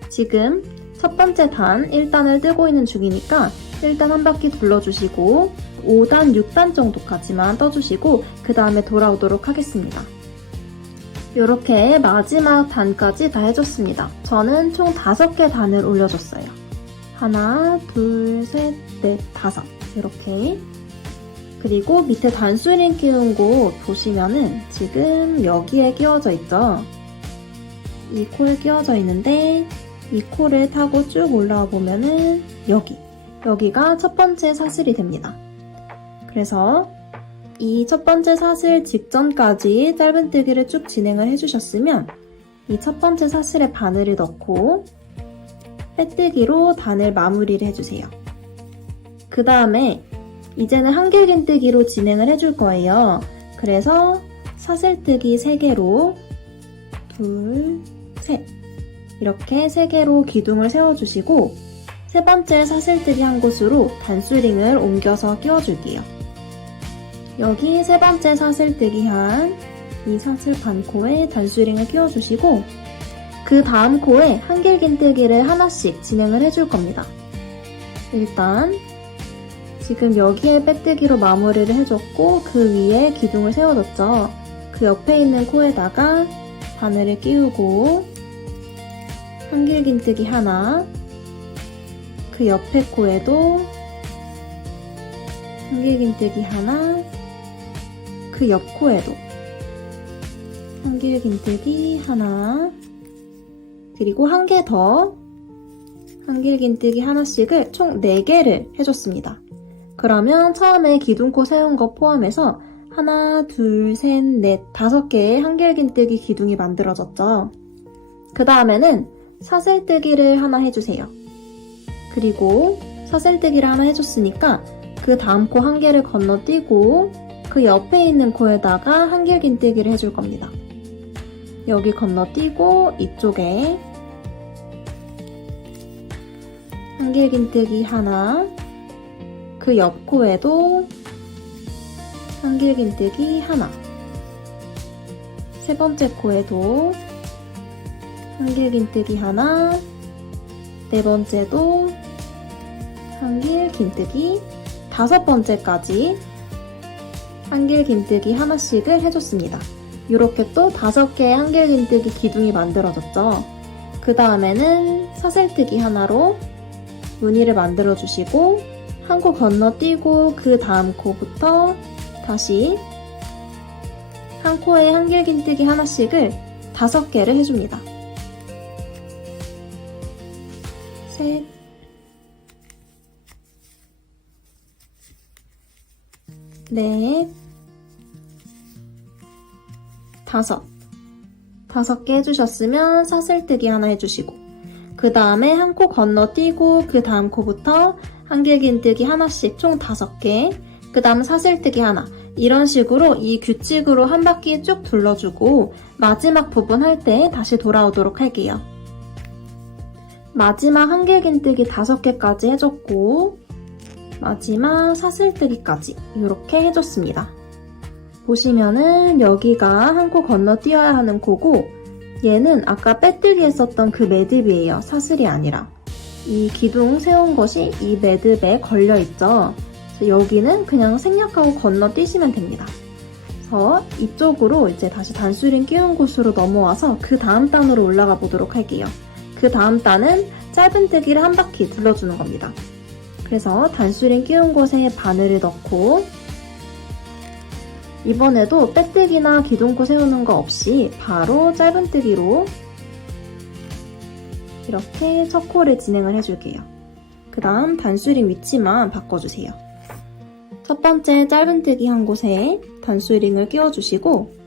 지금 첫 번째 단 1단을 뜨고 있는 중이니까 1단 한 바퀴 둘러주시고 5단, 6단 정도까지만 떠주시고 그 다음에 돌아오도록 하겠습니다. 이렇게 마지막 단까지 다 해줬습니다. 저는 총 5개 단을 올려줬어요. 하나, 둘, 셋, 넷, 5 이렇게. 그리고 밑에 단수링 끼운 곳 보시면은 지금 여기에 끼워져 있죠? 이 코에 끼워져 있는데 이 코를 타고 쭉 올라와 보면은 여기가 첫 번째 사슬이 됩니다. 그래서 이 첫 번째 사슬 직전까지 짧은뜨기를 쭉 진행을 해주셨으면 이 첫 번째 사슬에 바늘을 넣고 빼뜨기로 단을 마무리를 해주세요. 그 다음에 이제는 한길긴뜨기로 진행을 해줄 거예요. 그래서 사슬뜨기 3개로 둘, 셋 이렇게 3개로 기둥을 세워주시고 세 번째 사슬뜨기 한 곳으로 단수링을 옮겨서 끼워줄게요. 여기 세 번째 사슬뜨기 한 이 사슬 반 코에 단수링을 끼워주시고 그 다음 코에 한길긴뜨기를 하나씩 진행을 해줄 겁니다. 일단 지금 여기에 빼뜨기로 마무리를 해줬고 그 위에 기둥을 세워뒀죠. 그 옆에 있는 코에다가 바늘을 끼우고 한길긴뜨기 하나, 그 옆에 코에도 한길긴뜨기 하나, 그 옆 코에도 한길긴뜨기 하나, 그리고 한 개 더 한길긴뜨기 하나씩을 총 4개를 해줬습니다. 그러면 처음에 기둥코 세운 거 포함해서 하나, 둘, 셋, 넷, 5개의 한길긴뜨기 기둥이 만들어졌죠. 그 다음에는 사슬뜨기를 하나 해주세요. 그리고 사슬뜨기를 하나 해줬으니까 그 다음 코 한 개를 건너뛰고 그 옆에 있는 코에다가 한길긴뜨기를 해줄 겁니다. 여기 건너뛰고 이쪽에 한길긴뜨기 하나, 그 옆 코에도 한길긴뜨기 하나, 세 번째 코에도 한길긴뜨기 하나, 네 번째도 한길긴뜨기, 다섯 번째까지 한길긴뜨기 하나씩을 해줬습니다. 이렇게 또 5개의 한길긴뜨기 기둥이 만들어졌죠. 그 다음에는 사슬뜨기 하나로 무늬를 만들어 주시고 한 코 건너뛰고 그 다음 코부터 다시 한 코에 한길긴뜨기 하나씩을 5개를 해줍니다. 셋, 넷, 5개 해주셨으면 사슬뜨기 하나 해주시고 그 다음에 한 코 건너뛰고 그 다음 코부터 한길긴뜨기 하나씩 총 5개, 그 다음 사슬뜨기 하나, 이런 식으로 이 규칙으로 한 바퀴 쭉 둘러주고 마지막 부분 할 때 다시 돌아오도록 할게요. 마지막 한길긴뜨기 5개까지 해줬고 마지막 사슬뜨기까지 이렇게 해줬습니다. 보시면은 여기가 한 코 건너뛰어야 하는 코고 얘는 아까 빼뜨기 했었던 그 매듭이에요. 사슬이 아니라. 이 기둥 세운 것이 이 매듭에 걸려있죠. 여기는 그냥 생략하고 건너뛰시면 됩니다. 그래서 이쪽으로 이제 다시 단수링 끼운 곳으로 넘어와서 그 다음 단으로 올라가 보도록 할게요. 그 다음 단은 짧은뜨기를 한 바퀴 둘러주는 겁니다. 그래서 단수링 끼운 곳에 바늘을 넣고 이번에도 빼뜨기나 기둥코 세우는 거 없이 바로 짧은뜨기로 이렇게 첫 코를 진행을 해줄게요. 그 다음 단수링 위치만 바꿔주세요. 첫 번째 짧은뜨기 한 곳에 단수링을 끼워주시고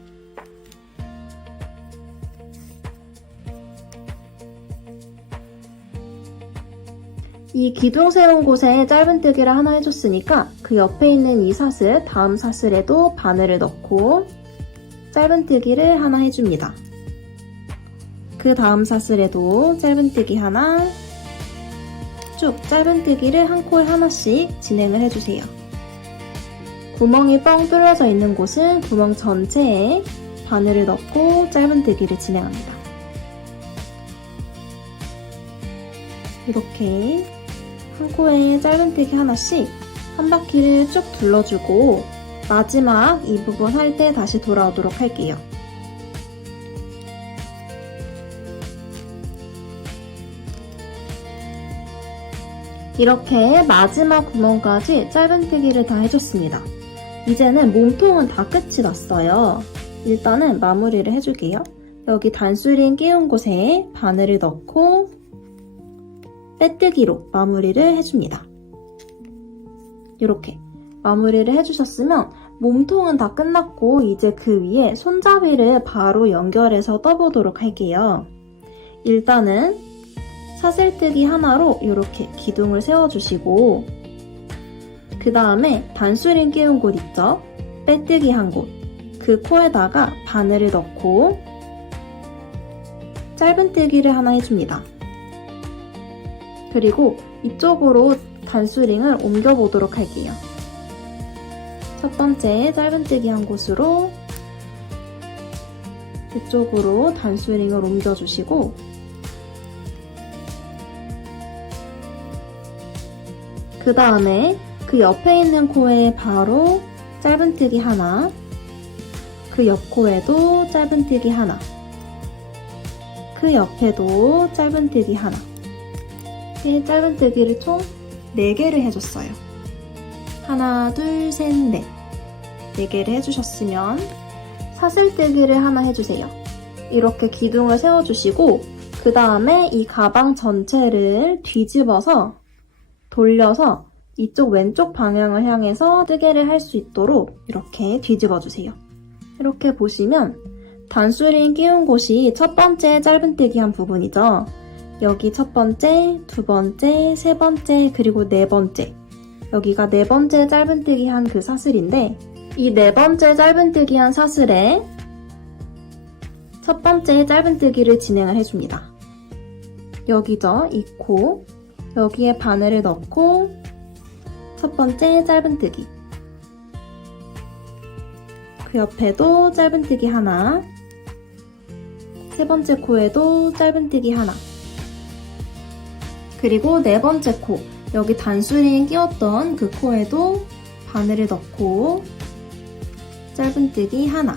이 기둥 세운 곳에 짧은뜨기를 하나 해줬으니까 그 옆에 있는 이 사슬, 다음 사슬에도 바늘을 넣고 짧은뜨기를 하나 해줍니다. 그 다음 사슬에도 짧은뜨기 하나, 쭉 짧은뜨기를 한 콜 하나씩 진행을 해주세요. 구멍이 뻥 뚫려져 있는 곳은 구멍 전체에 바늘을 넣고 짧은뜨기를 진행합니다. 이렇게 한 코에 짧은뜨기 하나씩 한 바퀴를 쭉 둘러주고 마지막 이 부분 할 때 다시 돌아오도록 할게요. 이렇게 마지막 구멍까지 짧은뜨기를 다 해줬습니다. 이제는 몸통은 다 끝이 났어요. 일단은 마무리를 해줄게요. 여기 단수링 끼운 곳에 바늘을 넣고 빼뜨기로 마무리를 해줍니다. 이렇게 마무리를 해주셨으면 몸통은 다 끝났고 이제 그 위에 손잡이를 바로 연결해서 떠보도록 할게요. 일단은 사슬뜨기 하나로 이렇게 기둥을 세워주시고 그 다음에 단수링 끼운 곳 있죠? 빼뜨기 한 곳, 그 코에다가 바늘을 넣고 짧은뜨기를 하나 해줍니다. 그리고 이쪽으로 단수링을 옮겨보도록 할게요. 첫 번째 짧은뜨기 한 곳으로 이쪽으로 단수링을 옮겨주시고 그 다음에 그 옆에 있는 코에 바로 짧은뜨기 하나, 그 옆 코에도 짧은뜨기 하나, 그 옆에도 짧은뜨기 하나, 이렇게 짧은뜨기를 총 4개를 해줬어요. 하나, 둘, 셋, 넷. 4개를 해주셨으면 사슬뜨기를 하나 해주세요. 이렇게 기둥을 세워주시고 그 다음에 이 가방 전체를 뒤집어서 돌려서 이쪽 왼쪽 방향을 향해서 뜨개를 할 수 있도록 이렇게 뒤집어주세요. 이렇게 보시면 단수링 끼운 곳이 첫 번째 짧은뜨기 한 부분이죠. 여기 첫 번째, 두 번째, 세 번째, 그리고 네 번째. 여기가 네 번째 짧은뜨기 한 그 사슬인데 이 네 번째 짧은뜨기 한 사슬에 첫 번째 짧은뜨기를 진행을 해줍니다. 여기죠, 이 코. 여기에 바늘을 넣고 첫 번째 짧은뜨기, 그 옆에도 짧은뜨기 하나, 세 번째 코에도 짧은뜨기 하나, 그리고 네 번째 코, 여기 단수링 끼웠던 그 코에도 바늘을 넣고 짧은뜨기 하나.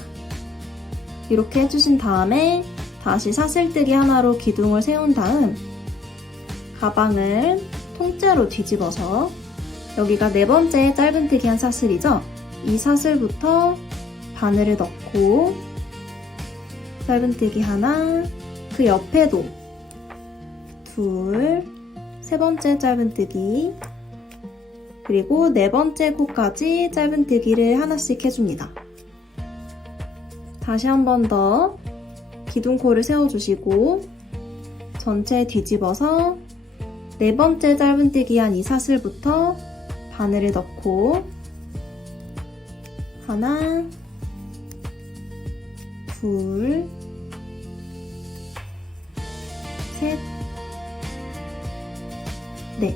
이렇게 해주신 다음에 다시 사슬뜨기 하나로 기둥을 세운 다음 가방을 통째로 뒤집어서, 여기가 네 번째 짧은뜨기 한 사슬이죠? 이 사슬부터 바늘을 넣고 짧은뜨기 하나, 그 옆에도 둘, 세 번째 짧은뜨기, 그리고 네 번째 코까지 짧은뜨기를 하나씩 해줍니다. 다시 한 번 더 기둥코를 세워주시고 전체 뒤집어서 네 번째 짧은뜨기 한 이 사슬부터 바늘을 넣고 하나, 둘, 셋, 넷.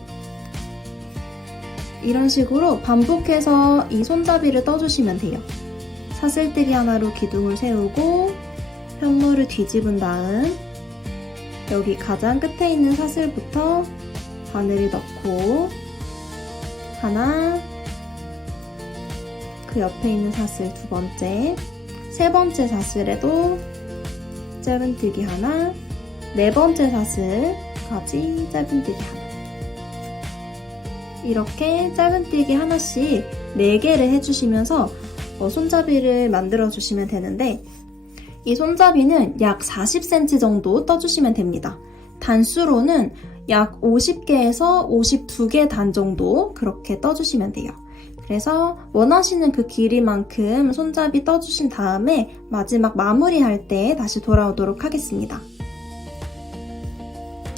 이런 식으로 반복해서 이 손잡이를 떠주시면 돼요. 사슬뜨기 하나로 기둥을 세우고 편물을 뒤집은 다음 여기 가장 끝에 있는 사슬부터 바늘을 넣고 하나, 그 옆에 있는 사슬 두 번째, 세 번째 사슬에도 짧은뜨기 하나, 네 번째 사슬까지 짧은뜨기 하나. 이렇게 짧은뜨기 하나씩 4개를 해주시면서 손잡이를 만들어 주시면 되는데, 이 손잡이는 약 40cm 정도 떠주시면 됩니다. 단수로는 약 50개에서 52개 단 정도 그렇게 떠주시면 돼요. 그래서 원하시는 그 길이만큼 손잡이 떠주신 다음에 마지막 마무리할 때 다시 돌아오도록 하겠습니다.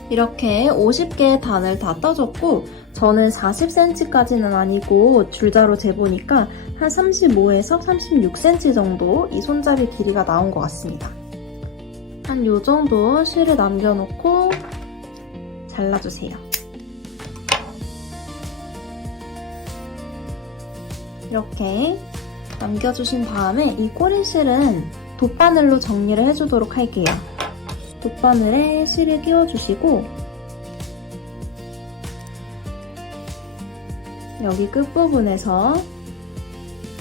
이렇게 50개의 단을 다 떠줬고, 저는 40cm까지는 아니고 줄자로 재보니까 한 35에서 36cm 정도 이 손잡이 길이가 나온 것 같습니다. 한 요 정도 실을 남겨놓고 잘라주세요. 이렇게 남겨주신 다음에 이 꼬리실은 돗바늘로 정리를 해주도록 할게요. 돗바늘에 실을 끼워주시고 여기 끝부분에서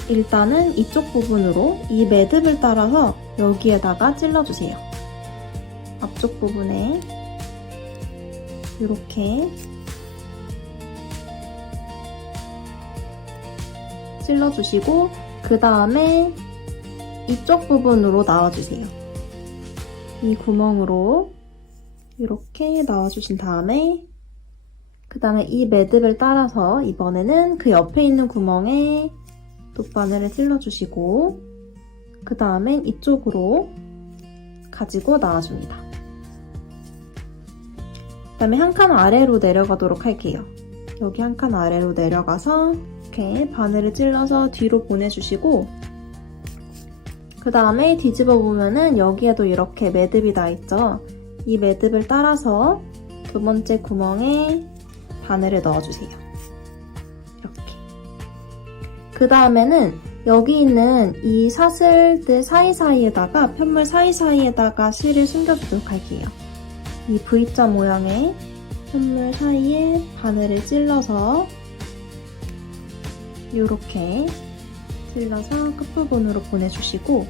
일단은 이쪽 부분으로 이 매듭을 따라서 여기에다가 찔러주세요. 앞쪽 부분에 이렇게 찔러주시고 그 다음에 이쪽 부분으로 나와주세요. 이 구멍으로 이렇게 나와주신 다음에 그 다음에 이 매듭을 따라서 이번에는 그 옆에 있는 구멍에 돗바늘을 찔러주시고 그 다음엔 이쪽으로 가지고 나와줍니다. 그 다음에 한 칸 아래로 내려가도록 할게요. 여기 한 칸 아래로 내려가서 이렇게 바늘을 찔러서 뒤로 보내주시고 그 다음에 뒤집어 보면은 여기에도 이렇게 매듭이 나 있죠. 이 매듭을 따라서 두 번째 구멍에 바늘을 넣어주세요. 이렇게. 그 다음에는 여기 있는 이 사슬들 사이사이에다가 편물 사이사이에다가 실을 숨겨주도록 할게요. 이 V자 모양의 편물 사이에 바늘을 찔러서 이렇게 찔러서 끝부분으로 보내주시고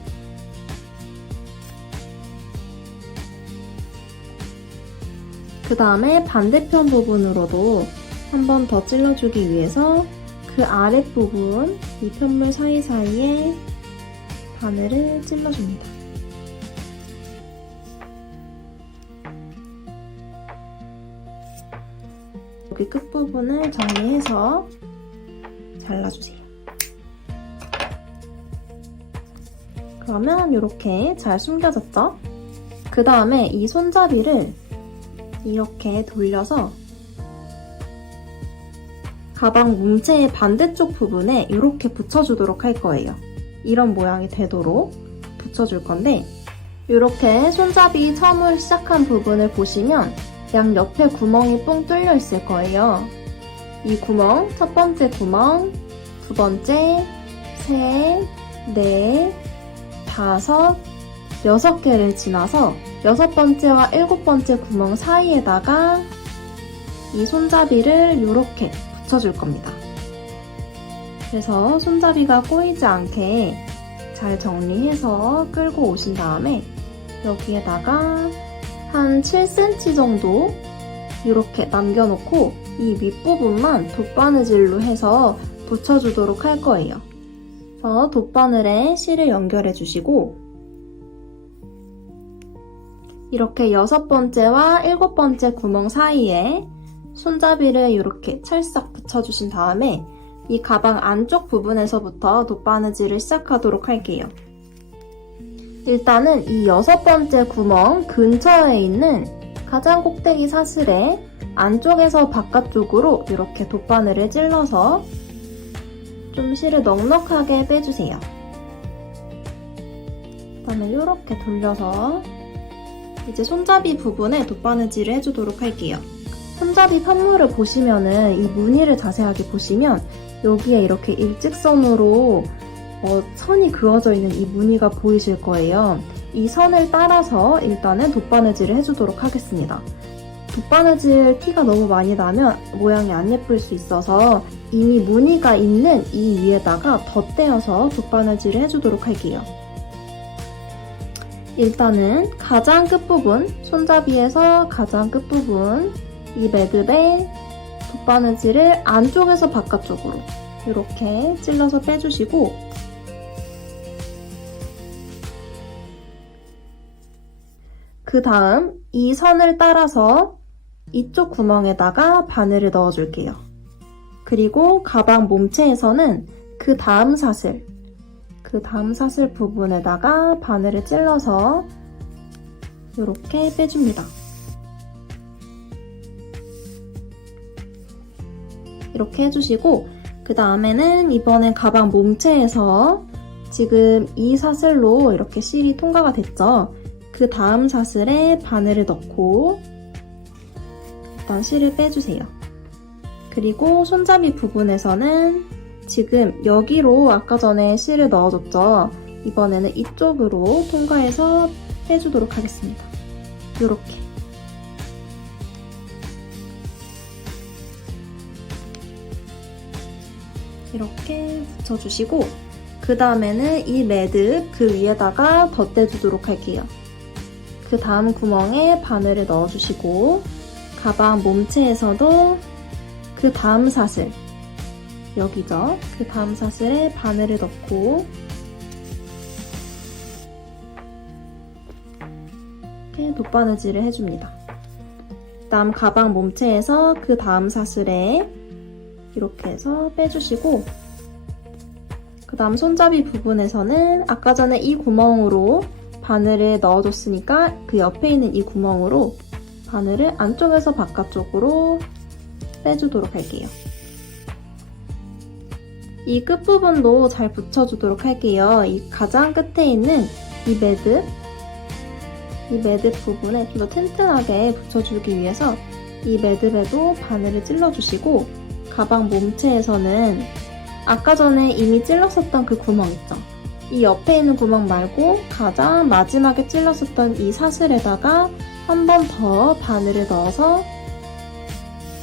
그 다음에 반대편 부분으로도 한 번 더 찔러주기 위해서 그 아랫부분 이 편물 사이사이에 바늘을 찔러줍니다. 여기 끝부분을 정리해서 잘라주세요. 그러면 이렇게 잘 숨겨졌죠? 그 다음에 이 손잡이를 이렇게 돌려서 가방 몸체의 반대쪽 부분에 이렇게 붙여주도록 할 거예요. 이런 모양이 되도록 붙여줄 건데 이렇게 손잡이 처음으로 시작한 부분을 보시면 양 옆에 구멍이 뽕 뚫려 있을 거예요. 이 구멍, 첫 번째 구멍, 두 번째, 셋, 넷, 다섯, 6개를 지나서 6번째와 7번째 구멍 사이에다가 이 손잡이를 이렇게 붙여줄 겁니다. 그래서 손잡이가 꼬이지 않게 잘 정리해서 끌고 오신 다음에 여기에다가 한 7cm 정도 이렇게 남겨놓고 이 밑부분만 돗바느질로 해서 붙여주도록 할 거예요. 그래서 돗바늘에 실을 연결해 주시고 이렇게 6번째와 7번째 구멍 사이에 손잡이를 이렇게 찰싹 붙여주신 다음에 이 가방 안쪽 부분에서부터 돗바느질을 시작하도록 할게요. 일단은 이 6번째 구멍 근처에 있는 가장 꼭대기 사슬에 안쪽에서 바깥쪽으로 이렇게 돗바늘을 찔러서 좀 실을 넉넉하게 빼주세요. 그다음에 이렇게 돌려서 이제 손잡이 부분에 돗바느질을 해주도록 할게요. 손잡이 판물을 보시면은 이 무늬를 자세하게 보시면 여기에 이렇게 일직선으로 선이 그어져 있는 이 무늬가 보이실 거예요. 이 선을 따라서 일단은 돗바느질을 해주도록 하겠습니다. 돗바느질 티가 너무 많이 나면 모양이 안 예쁠 수 있어서 이미 무늬가 있는 이 위에다가 덧대어서 돗바느질을 해주도록 할게요. 일단은 가장 끝부분, 손잡이에서 가장 끝부분 이 매듭에 돗바느질을 안쪽에서 바깥쪽으로 이렇게 찔러서 빼주시고 그 다음 이 선을 따라서 이쪽 구멍에다가 바늘을 넣어줄게요. 그리고 가방 몸체에서는 그 다음 사슬 부분에다가 바늘을 찔러서 이렇게 빼줍니다. 이렇게 해주시고 그 다음에는 이번엔 가방 몸체에서 지금 이 사슬로 이렇게 실이 통과가 됐죠. 그 다음 사슬에 바늘을 넣고 일단 실을 빼주세요. 그리고 손잡이 부분에서는 지금 여기로 아까 전에 실을 넣어줬죠. 이번에는 이쪽으로 통과해서 빼주도록 하겠습니다. 이렇게. 이렇게 붙여주시고 그 다음에는 이 매듭 그 위에다가 덧대주도록 할게요. 그 다음 구멍에 바늘을 넣어주시고 가방 몸체에서도 그 다음 사슬 여기죠. 그 다음 사슬에 바늘을 넣고 이렇게 돗바느질을 해줍니다. 그 다음 가방 몸체에서 그 다음 사슬에 이렇게 해서 빼주시고 그 다음 손잡이 부분에서는 아까 전에 이 구멍으로 바늘을 넣어줬으니까 그 옆에 있는 이 구멍으로 바늘을 안쪽에서 바깥쪽으로 빼주도록 할게요. 이 끝부분도 잘 붙여주도록 할게요. 이 가장 끝에 있는 이 매듭 부분에 좀 더 튼튼하게 붙여주기 위해서 이 매듭에도 바늘을 찔러주시고 가방 몸체에서는 아까 전에 이미 찔렀었던 그 구멍 있죠? 이 옆에 있는 구멍 말고 가장 마지막에 찔렀었던 이 사슬에다가 한 번 더 바늘을 넣어서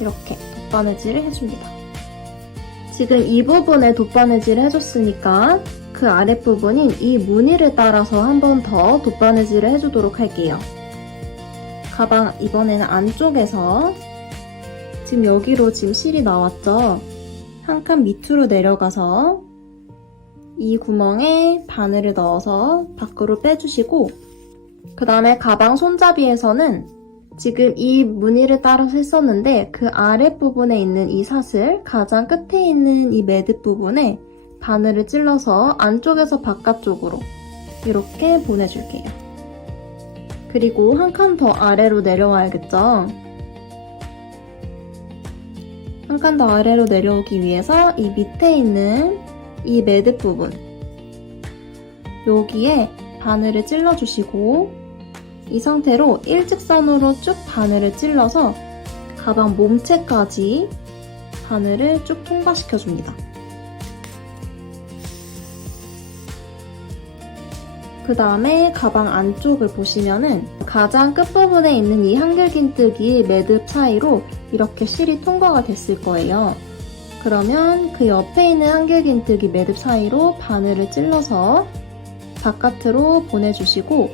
이렇게 돗바느질을 해줍니다. 지금 이 부분에 돗바느질을 해줬으니까 그 아랫부분인 이 무늬를 따라서 한 번 더 돗바느질을 해주도록 할게요. 가방 이번에는 안쪽에서 지금 여기로 지금 실이 나왔죠? 한 칸 밑으로 내려가서 이 구멍에 바늘을 넣어서 밖으로 빼주시고 그 다음에 가방 손잡이에서는 지금 이 무늬를 따라서 했었는데 그 아랫부분에 있는 이 사슬 가장 끝에 있는 이 매듭 부분에 바늘을 찔러서 안쪽에서 바깥쪽으로 이렇게 보내줄게요. 그리고 한 칸 더 아래로 내려와야겠죠? 한 칸 더 아래로 내려오기 위해서 이 밑에 있는 이 매듭 부분 여기에 바늘을 찔러주시고 이 상태로 일직선으로 쭉 바늘을 찔러서 가방 몸체까지 바늘을 쭉 통과시켜줍니다. 그 다음에 가방 안쪽을 보시면은 가장 끝부분에 있는 이 한길긴뜨기 매듭 사이로 이렇게 실이 통과가 됐을 거예요. 그러면 그 옆에 있는 한길긴뜨기 매듭 사이로 바늘을 찔러서 바깥으로 보내주시고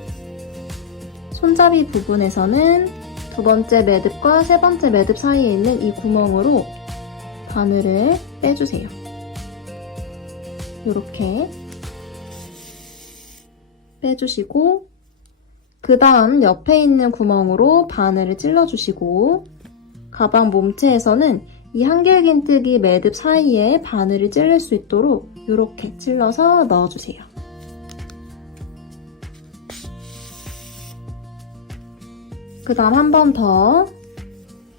손잡이 부분에서는 두 번째 매듭과 세 번째 매듭 사이에 있는 이 구멍으로 바늘을 빼주세요. 이렇게 빼주시고 그 다음 옆에 있는 구멍으로 바늘을 찔러주시고 가방 몸체에서는 이 한길긴뜨기 매듭 사이에 바늘을 찔릴 수 있도록 이렇게 찔러서 넣어주세요. 그 다음 한 번 더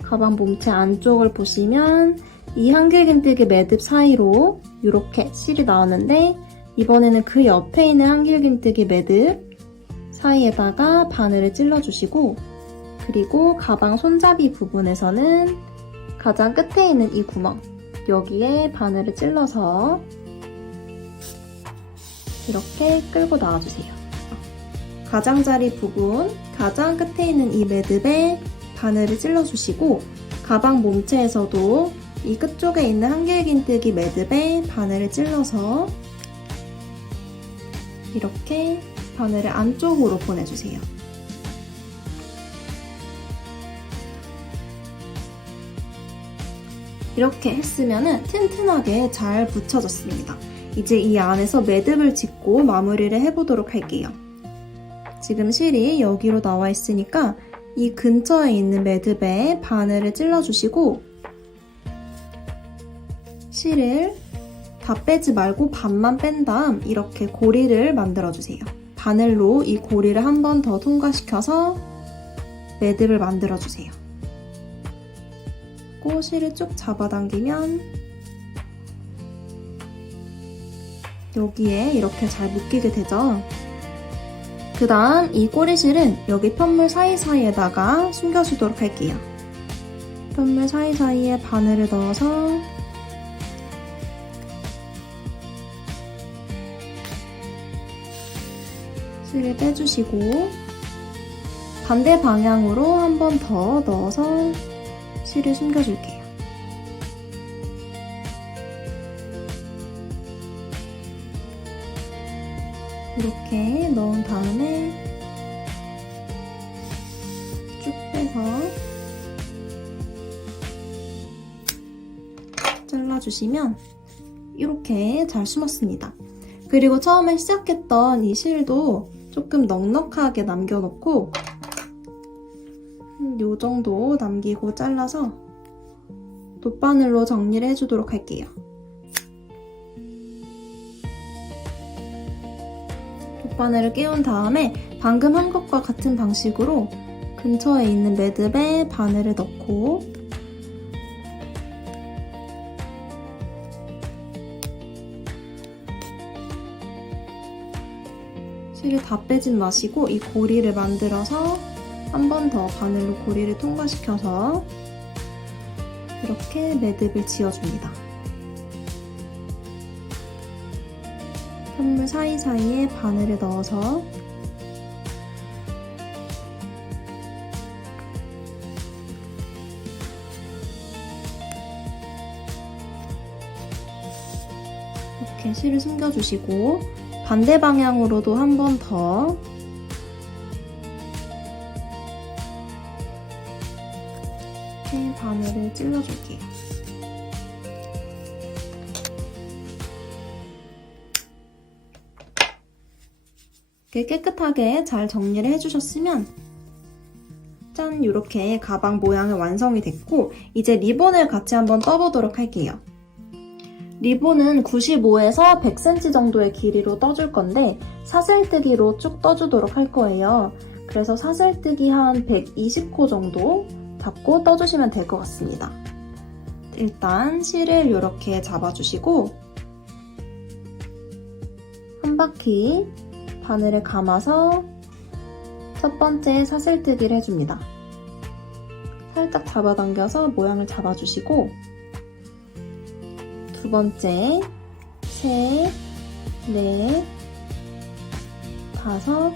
가방 몸체 안쪽을 보시면 이 한길긴뜨기 매듭 사이로 이렇게 실이 나오는데 이번에는 그 옆에 있는 한길긴뜨기 매듭 사이에다가 바늘을 찔러주시고 그리고 가방 손잡이 부분에서는 가장 끝에 있는 이 구멍 여기에 바늘을 찔러서 이렇게 끌고 나와주세요. 가장자리 부분 가장 끝에 있는 이 매듭에 바늘을 찔러주시고 가방 몸체에서도 이 끝쪽에 있는 한길긴뜨기 매듭에 바늘을 찔러서 이렇게 바늘을 안쪽으로 보내주세요. 이렇게 했으면 튼튼하게 잘 붙여졌습니다. 이제 이 안에서 매듭을 짓고 마무리를 해보도록 할게요. 지금 실이 여기로 나와 있으니까 이 근처에 있는 매듭에 바늘을 찔러주시고 실을 다 빼지 말고 반만 뺀 다음 이렇게 고리를 만들어주세요. 바늘로 이 고리를 한 번 더 통과시켜서 매듭을 만들어주세요. 실을 쭉 잡아당기면 여기에 이렇게 잘 묶이게 되죠. 그 다음 이 꼬리실은 여기 편물 사이사이에다가 숨겨주도록 할게요. 편물 사이사이에 바늘을 넣어서 실을 빼주시고 반대 방향으로 한 번 더 넣어서 실을 숨겨줄게요. 이렇게 넣은 다음에 쭉 빼서 잘라주시면 이렇게 잘 숨었습니다. 그리고 처음에 시작했던 이 실도 조금 넉넉하게 남겨놓고 요 정도 남기고 잘라서 돗바늘로 정리를 해주도록 할게요. 돗바늘을 끼운 다음에 방금 한 것과 같은 방식으로 근처에 있는 매듭에 바늘을 넣고 실을 다 빼진 마시고 이 고리를 만들어서 한 번 더 바늘로 고리를 통과시켜서 이렇게 매듭을 지어줍니다. 편물 사이사이에 바늘을 넣어서 이렇게 실을 숨겨주시고 반대 방향으로도 한 번 더 이렇게 바늘을 찔러줄게요. 이렇게 깨끗하게 잘 정리를 해주셨으면 짠! 이렇게 가방 모양이 완성이 됐고 이제 리본을 같이 한번 떠보도록 할게요. 리본은 95에서 100cm 정도의 길이로 떠줄 건데 사슬뜨기로 쭉 떠주도록 할 거예요. 그래서 사슬뜨기 한 120호 정도 잡고 떠주시면 될 것 같습니다. 일단 실을 이렇게 잡아주시고 한 바퀴 바늘을 감아서 첫 번째 사슬뜨기를 해줍니다. 살짝 잡아당겨서 모양을 잡아주시고 두 번째, 셋, 넷, 다섯,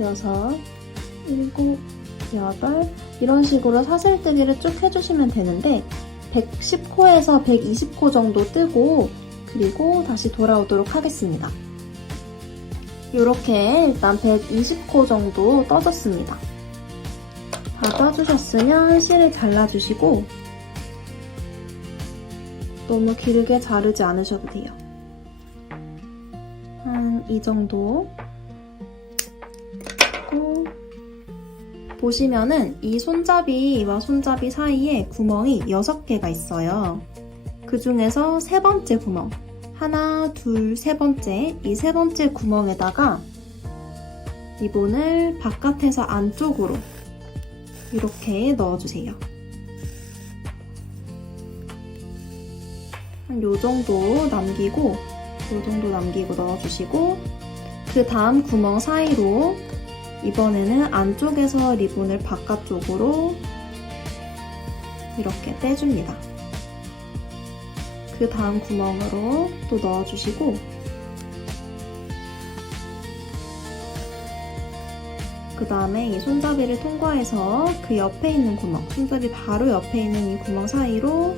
여섯, 일곱, 여덟 이런 식으로 사슬뜨기를 쭉 해주시면 되는데 110코에서 120코 정도 뜨고 그리고 다시 돌아오도록 하겠습니다. 이렇게 일단 120코 정도 떠졌습니다. 다 떠주셨으면 실을 잘라주시고 너무 길게 자르지 않으셔도 돼요. 한 이 정도 그리고 보시면은 이 손잡이와 손잡이 사이에 구멍이 6개가 있어요. 그 중에서 세 번째 구멍 하나, 둘, 세 번째 이 세 번째 구멍에다가 리본을 바깥에서 안쪽으로 이렇게 넣어주세요. 한 요 정도 남기고 넣어주시고 그 다음 구멍 사이로 이번에는 안쪽에서 리본을 바깥쪽으로 이렇게 떼줍니다. 그 다음 구멍으로 또 넣어주시고 그 다음에 이 손잡이를 통과해서 그 옆에 있는 구멍, 손잡이 바로 옆에 있는 이 구멍 사이로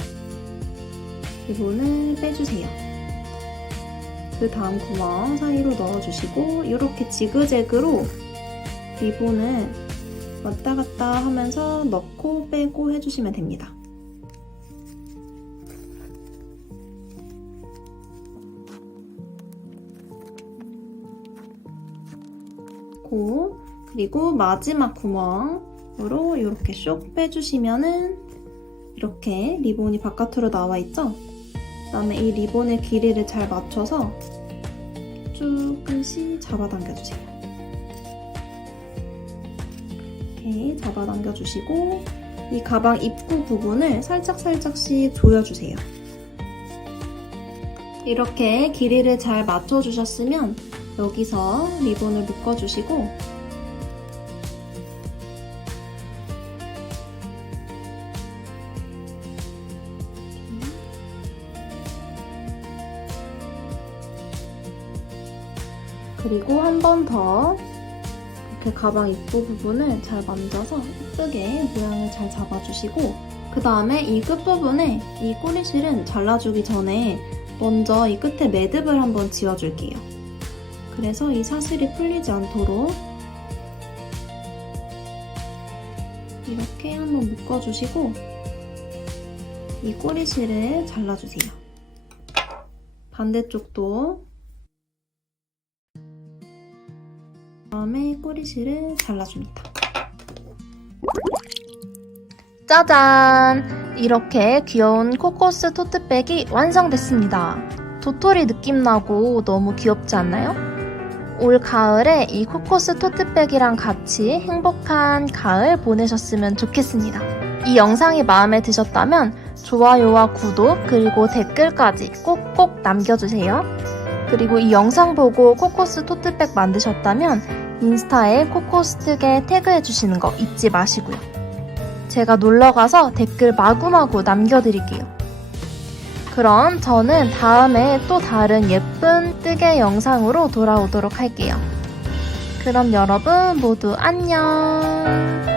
리본을 빼주세요. 그 다음 구멍 사이로 넣어주시고 이렇게 지그재그로 리본을 왔다 갔다 하면서 넣고 빼고 해주시면 됩니다. 그리고 마지막 구멍으로 이렇게 쇽 빼주시면은 이렇게 리본이 바깥으로 나와 있죠? 그 다음에 이 리본의 길이를 잘 맞춰서 조금씩 잡아당겨주세요. 이렇게 잡아당겨주시고 이 가방 입구 부분을 살짝씩 조여주세요. 이렇게 길이를 잘 맞춰주셨으면 여기서 리본을 묶어주시고 그리고 한 번 더 이렇게 가방 입구 부분을 잘 만져서 예쁘게 모양을 잘 잡아주시고 그 다음에 이 끝부분에 이 꼬리실은 잘라주기 전에 먼저 이 끝에 매듭을 한번 지어줄게요. 그래서 이 사슬이 풀리지 않도록 이렇게 한번 묶어주시고 이 꼬리실을 잘라주세요. 반대쪽도 다음에 꼬리실을 잘라줍니다. 짜잔! 이렇게 귀여운 코코스 토트백이 완성됐습니다. 도토리 느낌 나고 너무 귀엽지 않나요? 올 가을에 이 코코스 토트백이랑 같이 행복한 가을 보내셨으면 좋겠습니다. 이 영상이 마음에 드셨다면 좋아요와 구독 그리고 댓글까지 꼭꼭 남겨주세요. 그리고 이 영상 보고 코코스 토트백 만드셨다면 인스타에 코코스특에 태그해주시는 거 잊지 마시고요. 제가 놀러가서 댓글 마구마구 남겨드릴게요. 그럼 저는 다음에 또 다른 예쁜 뜨개 영상으로 돌아오도록 할게요. 그럼 여러분 모두 안녕!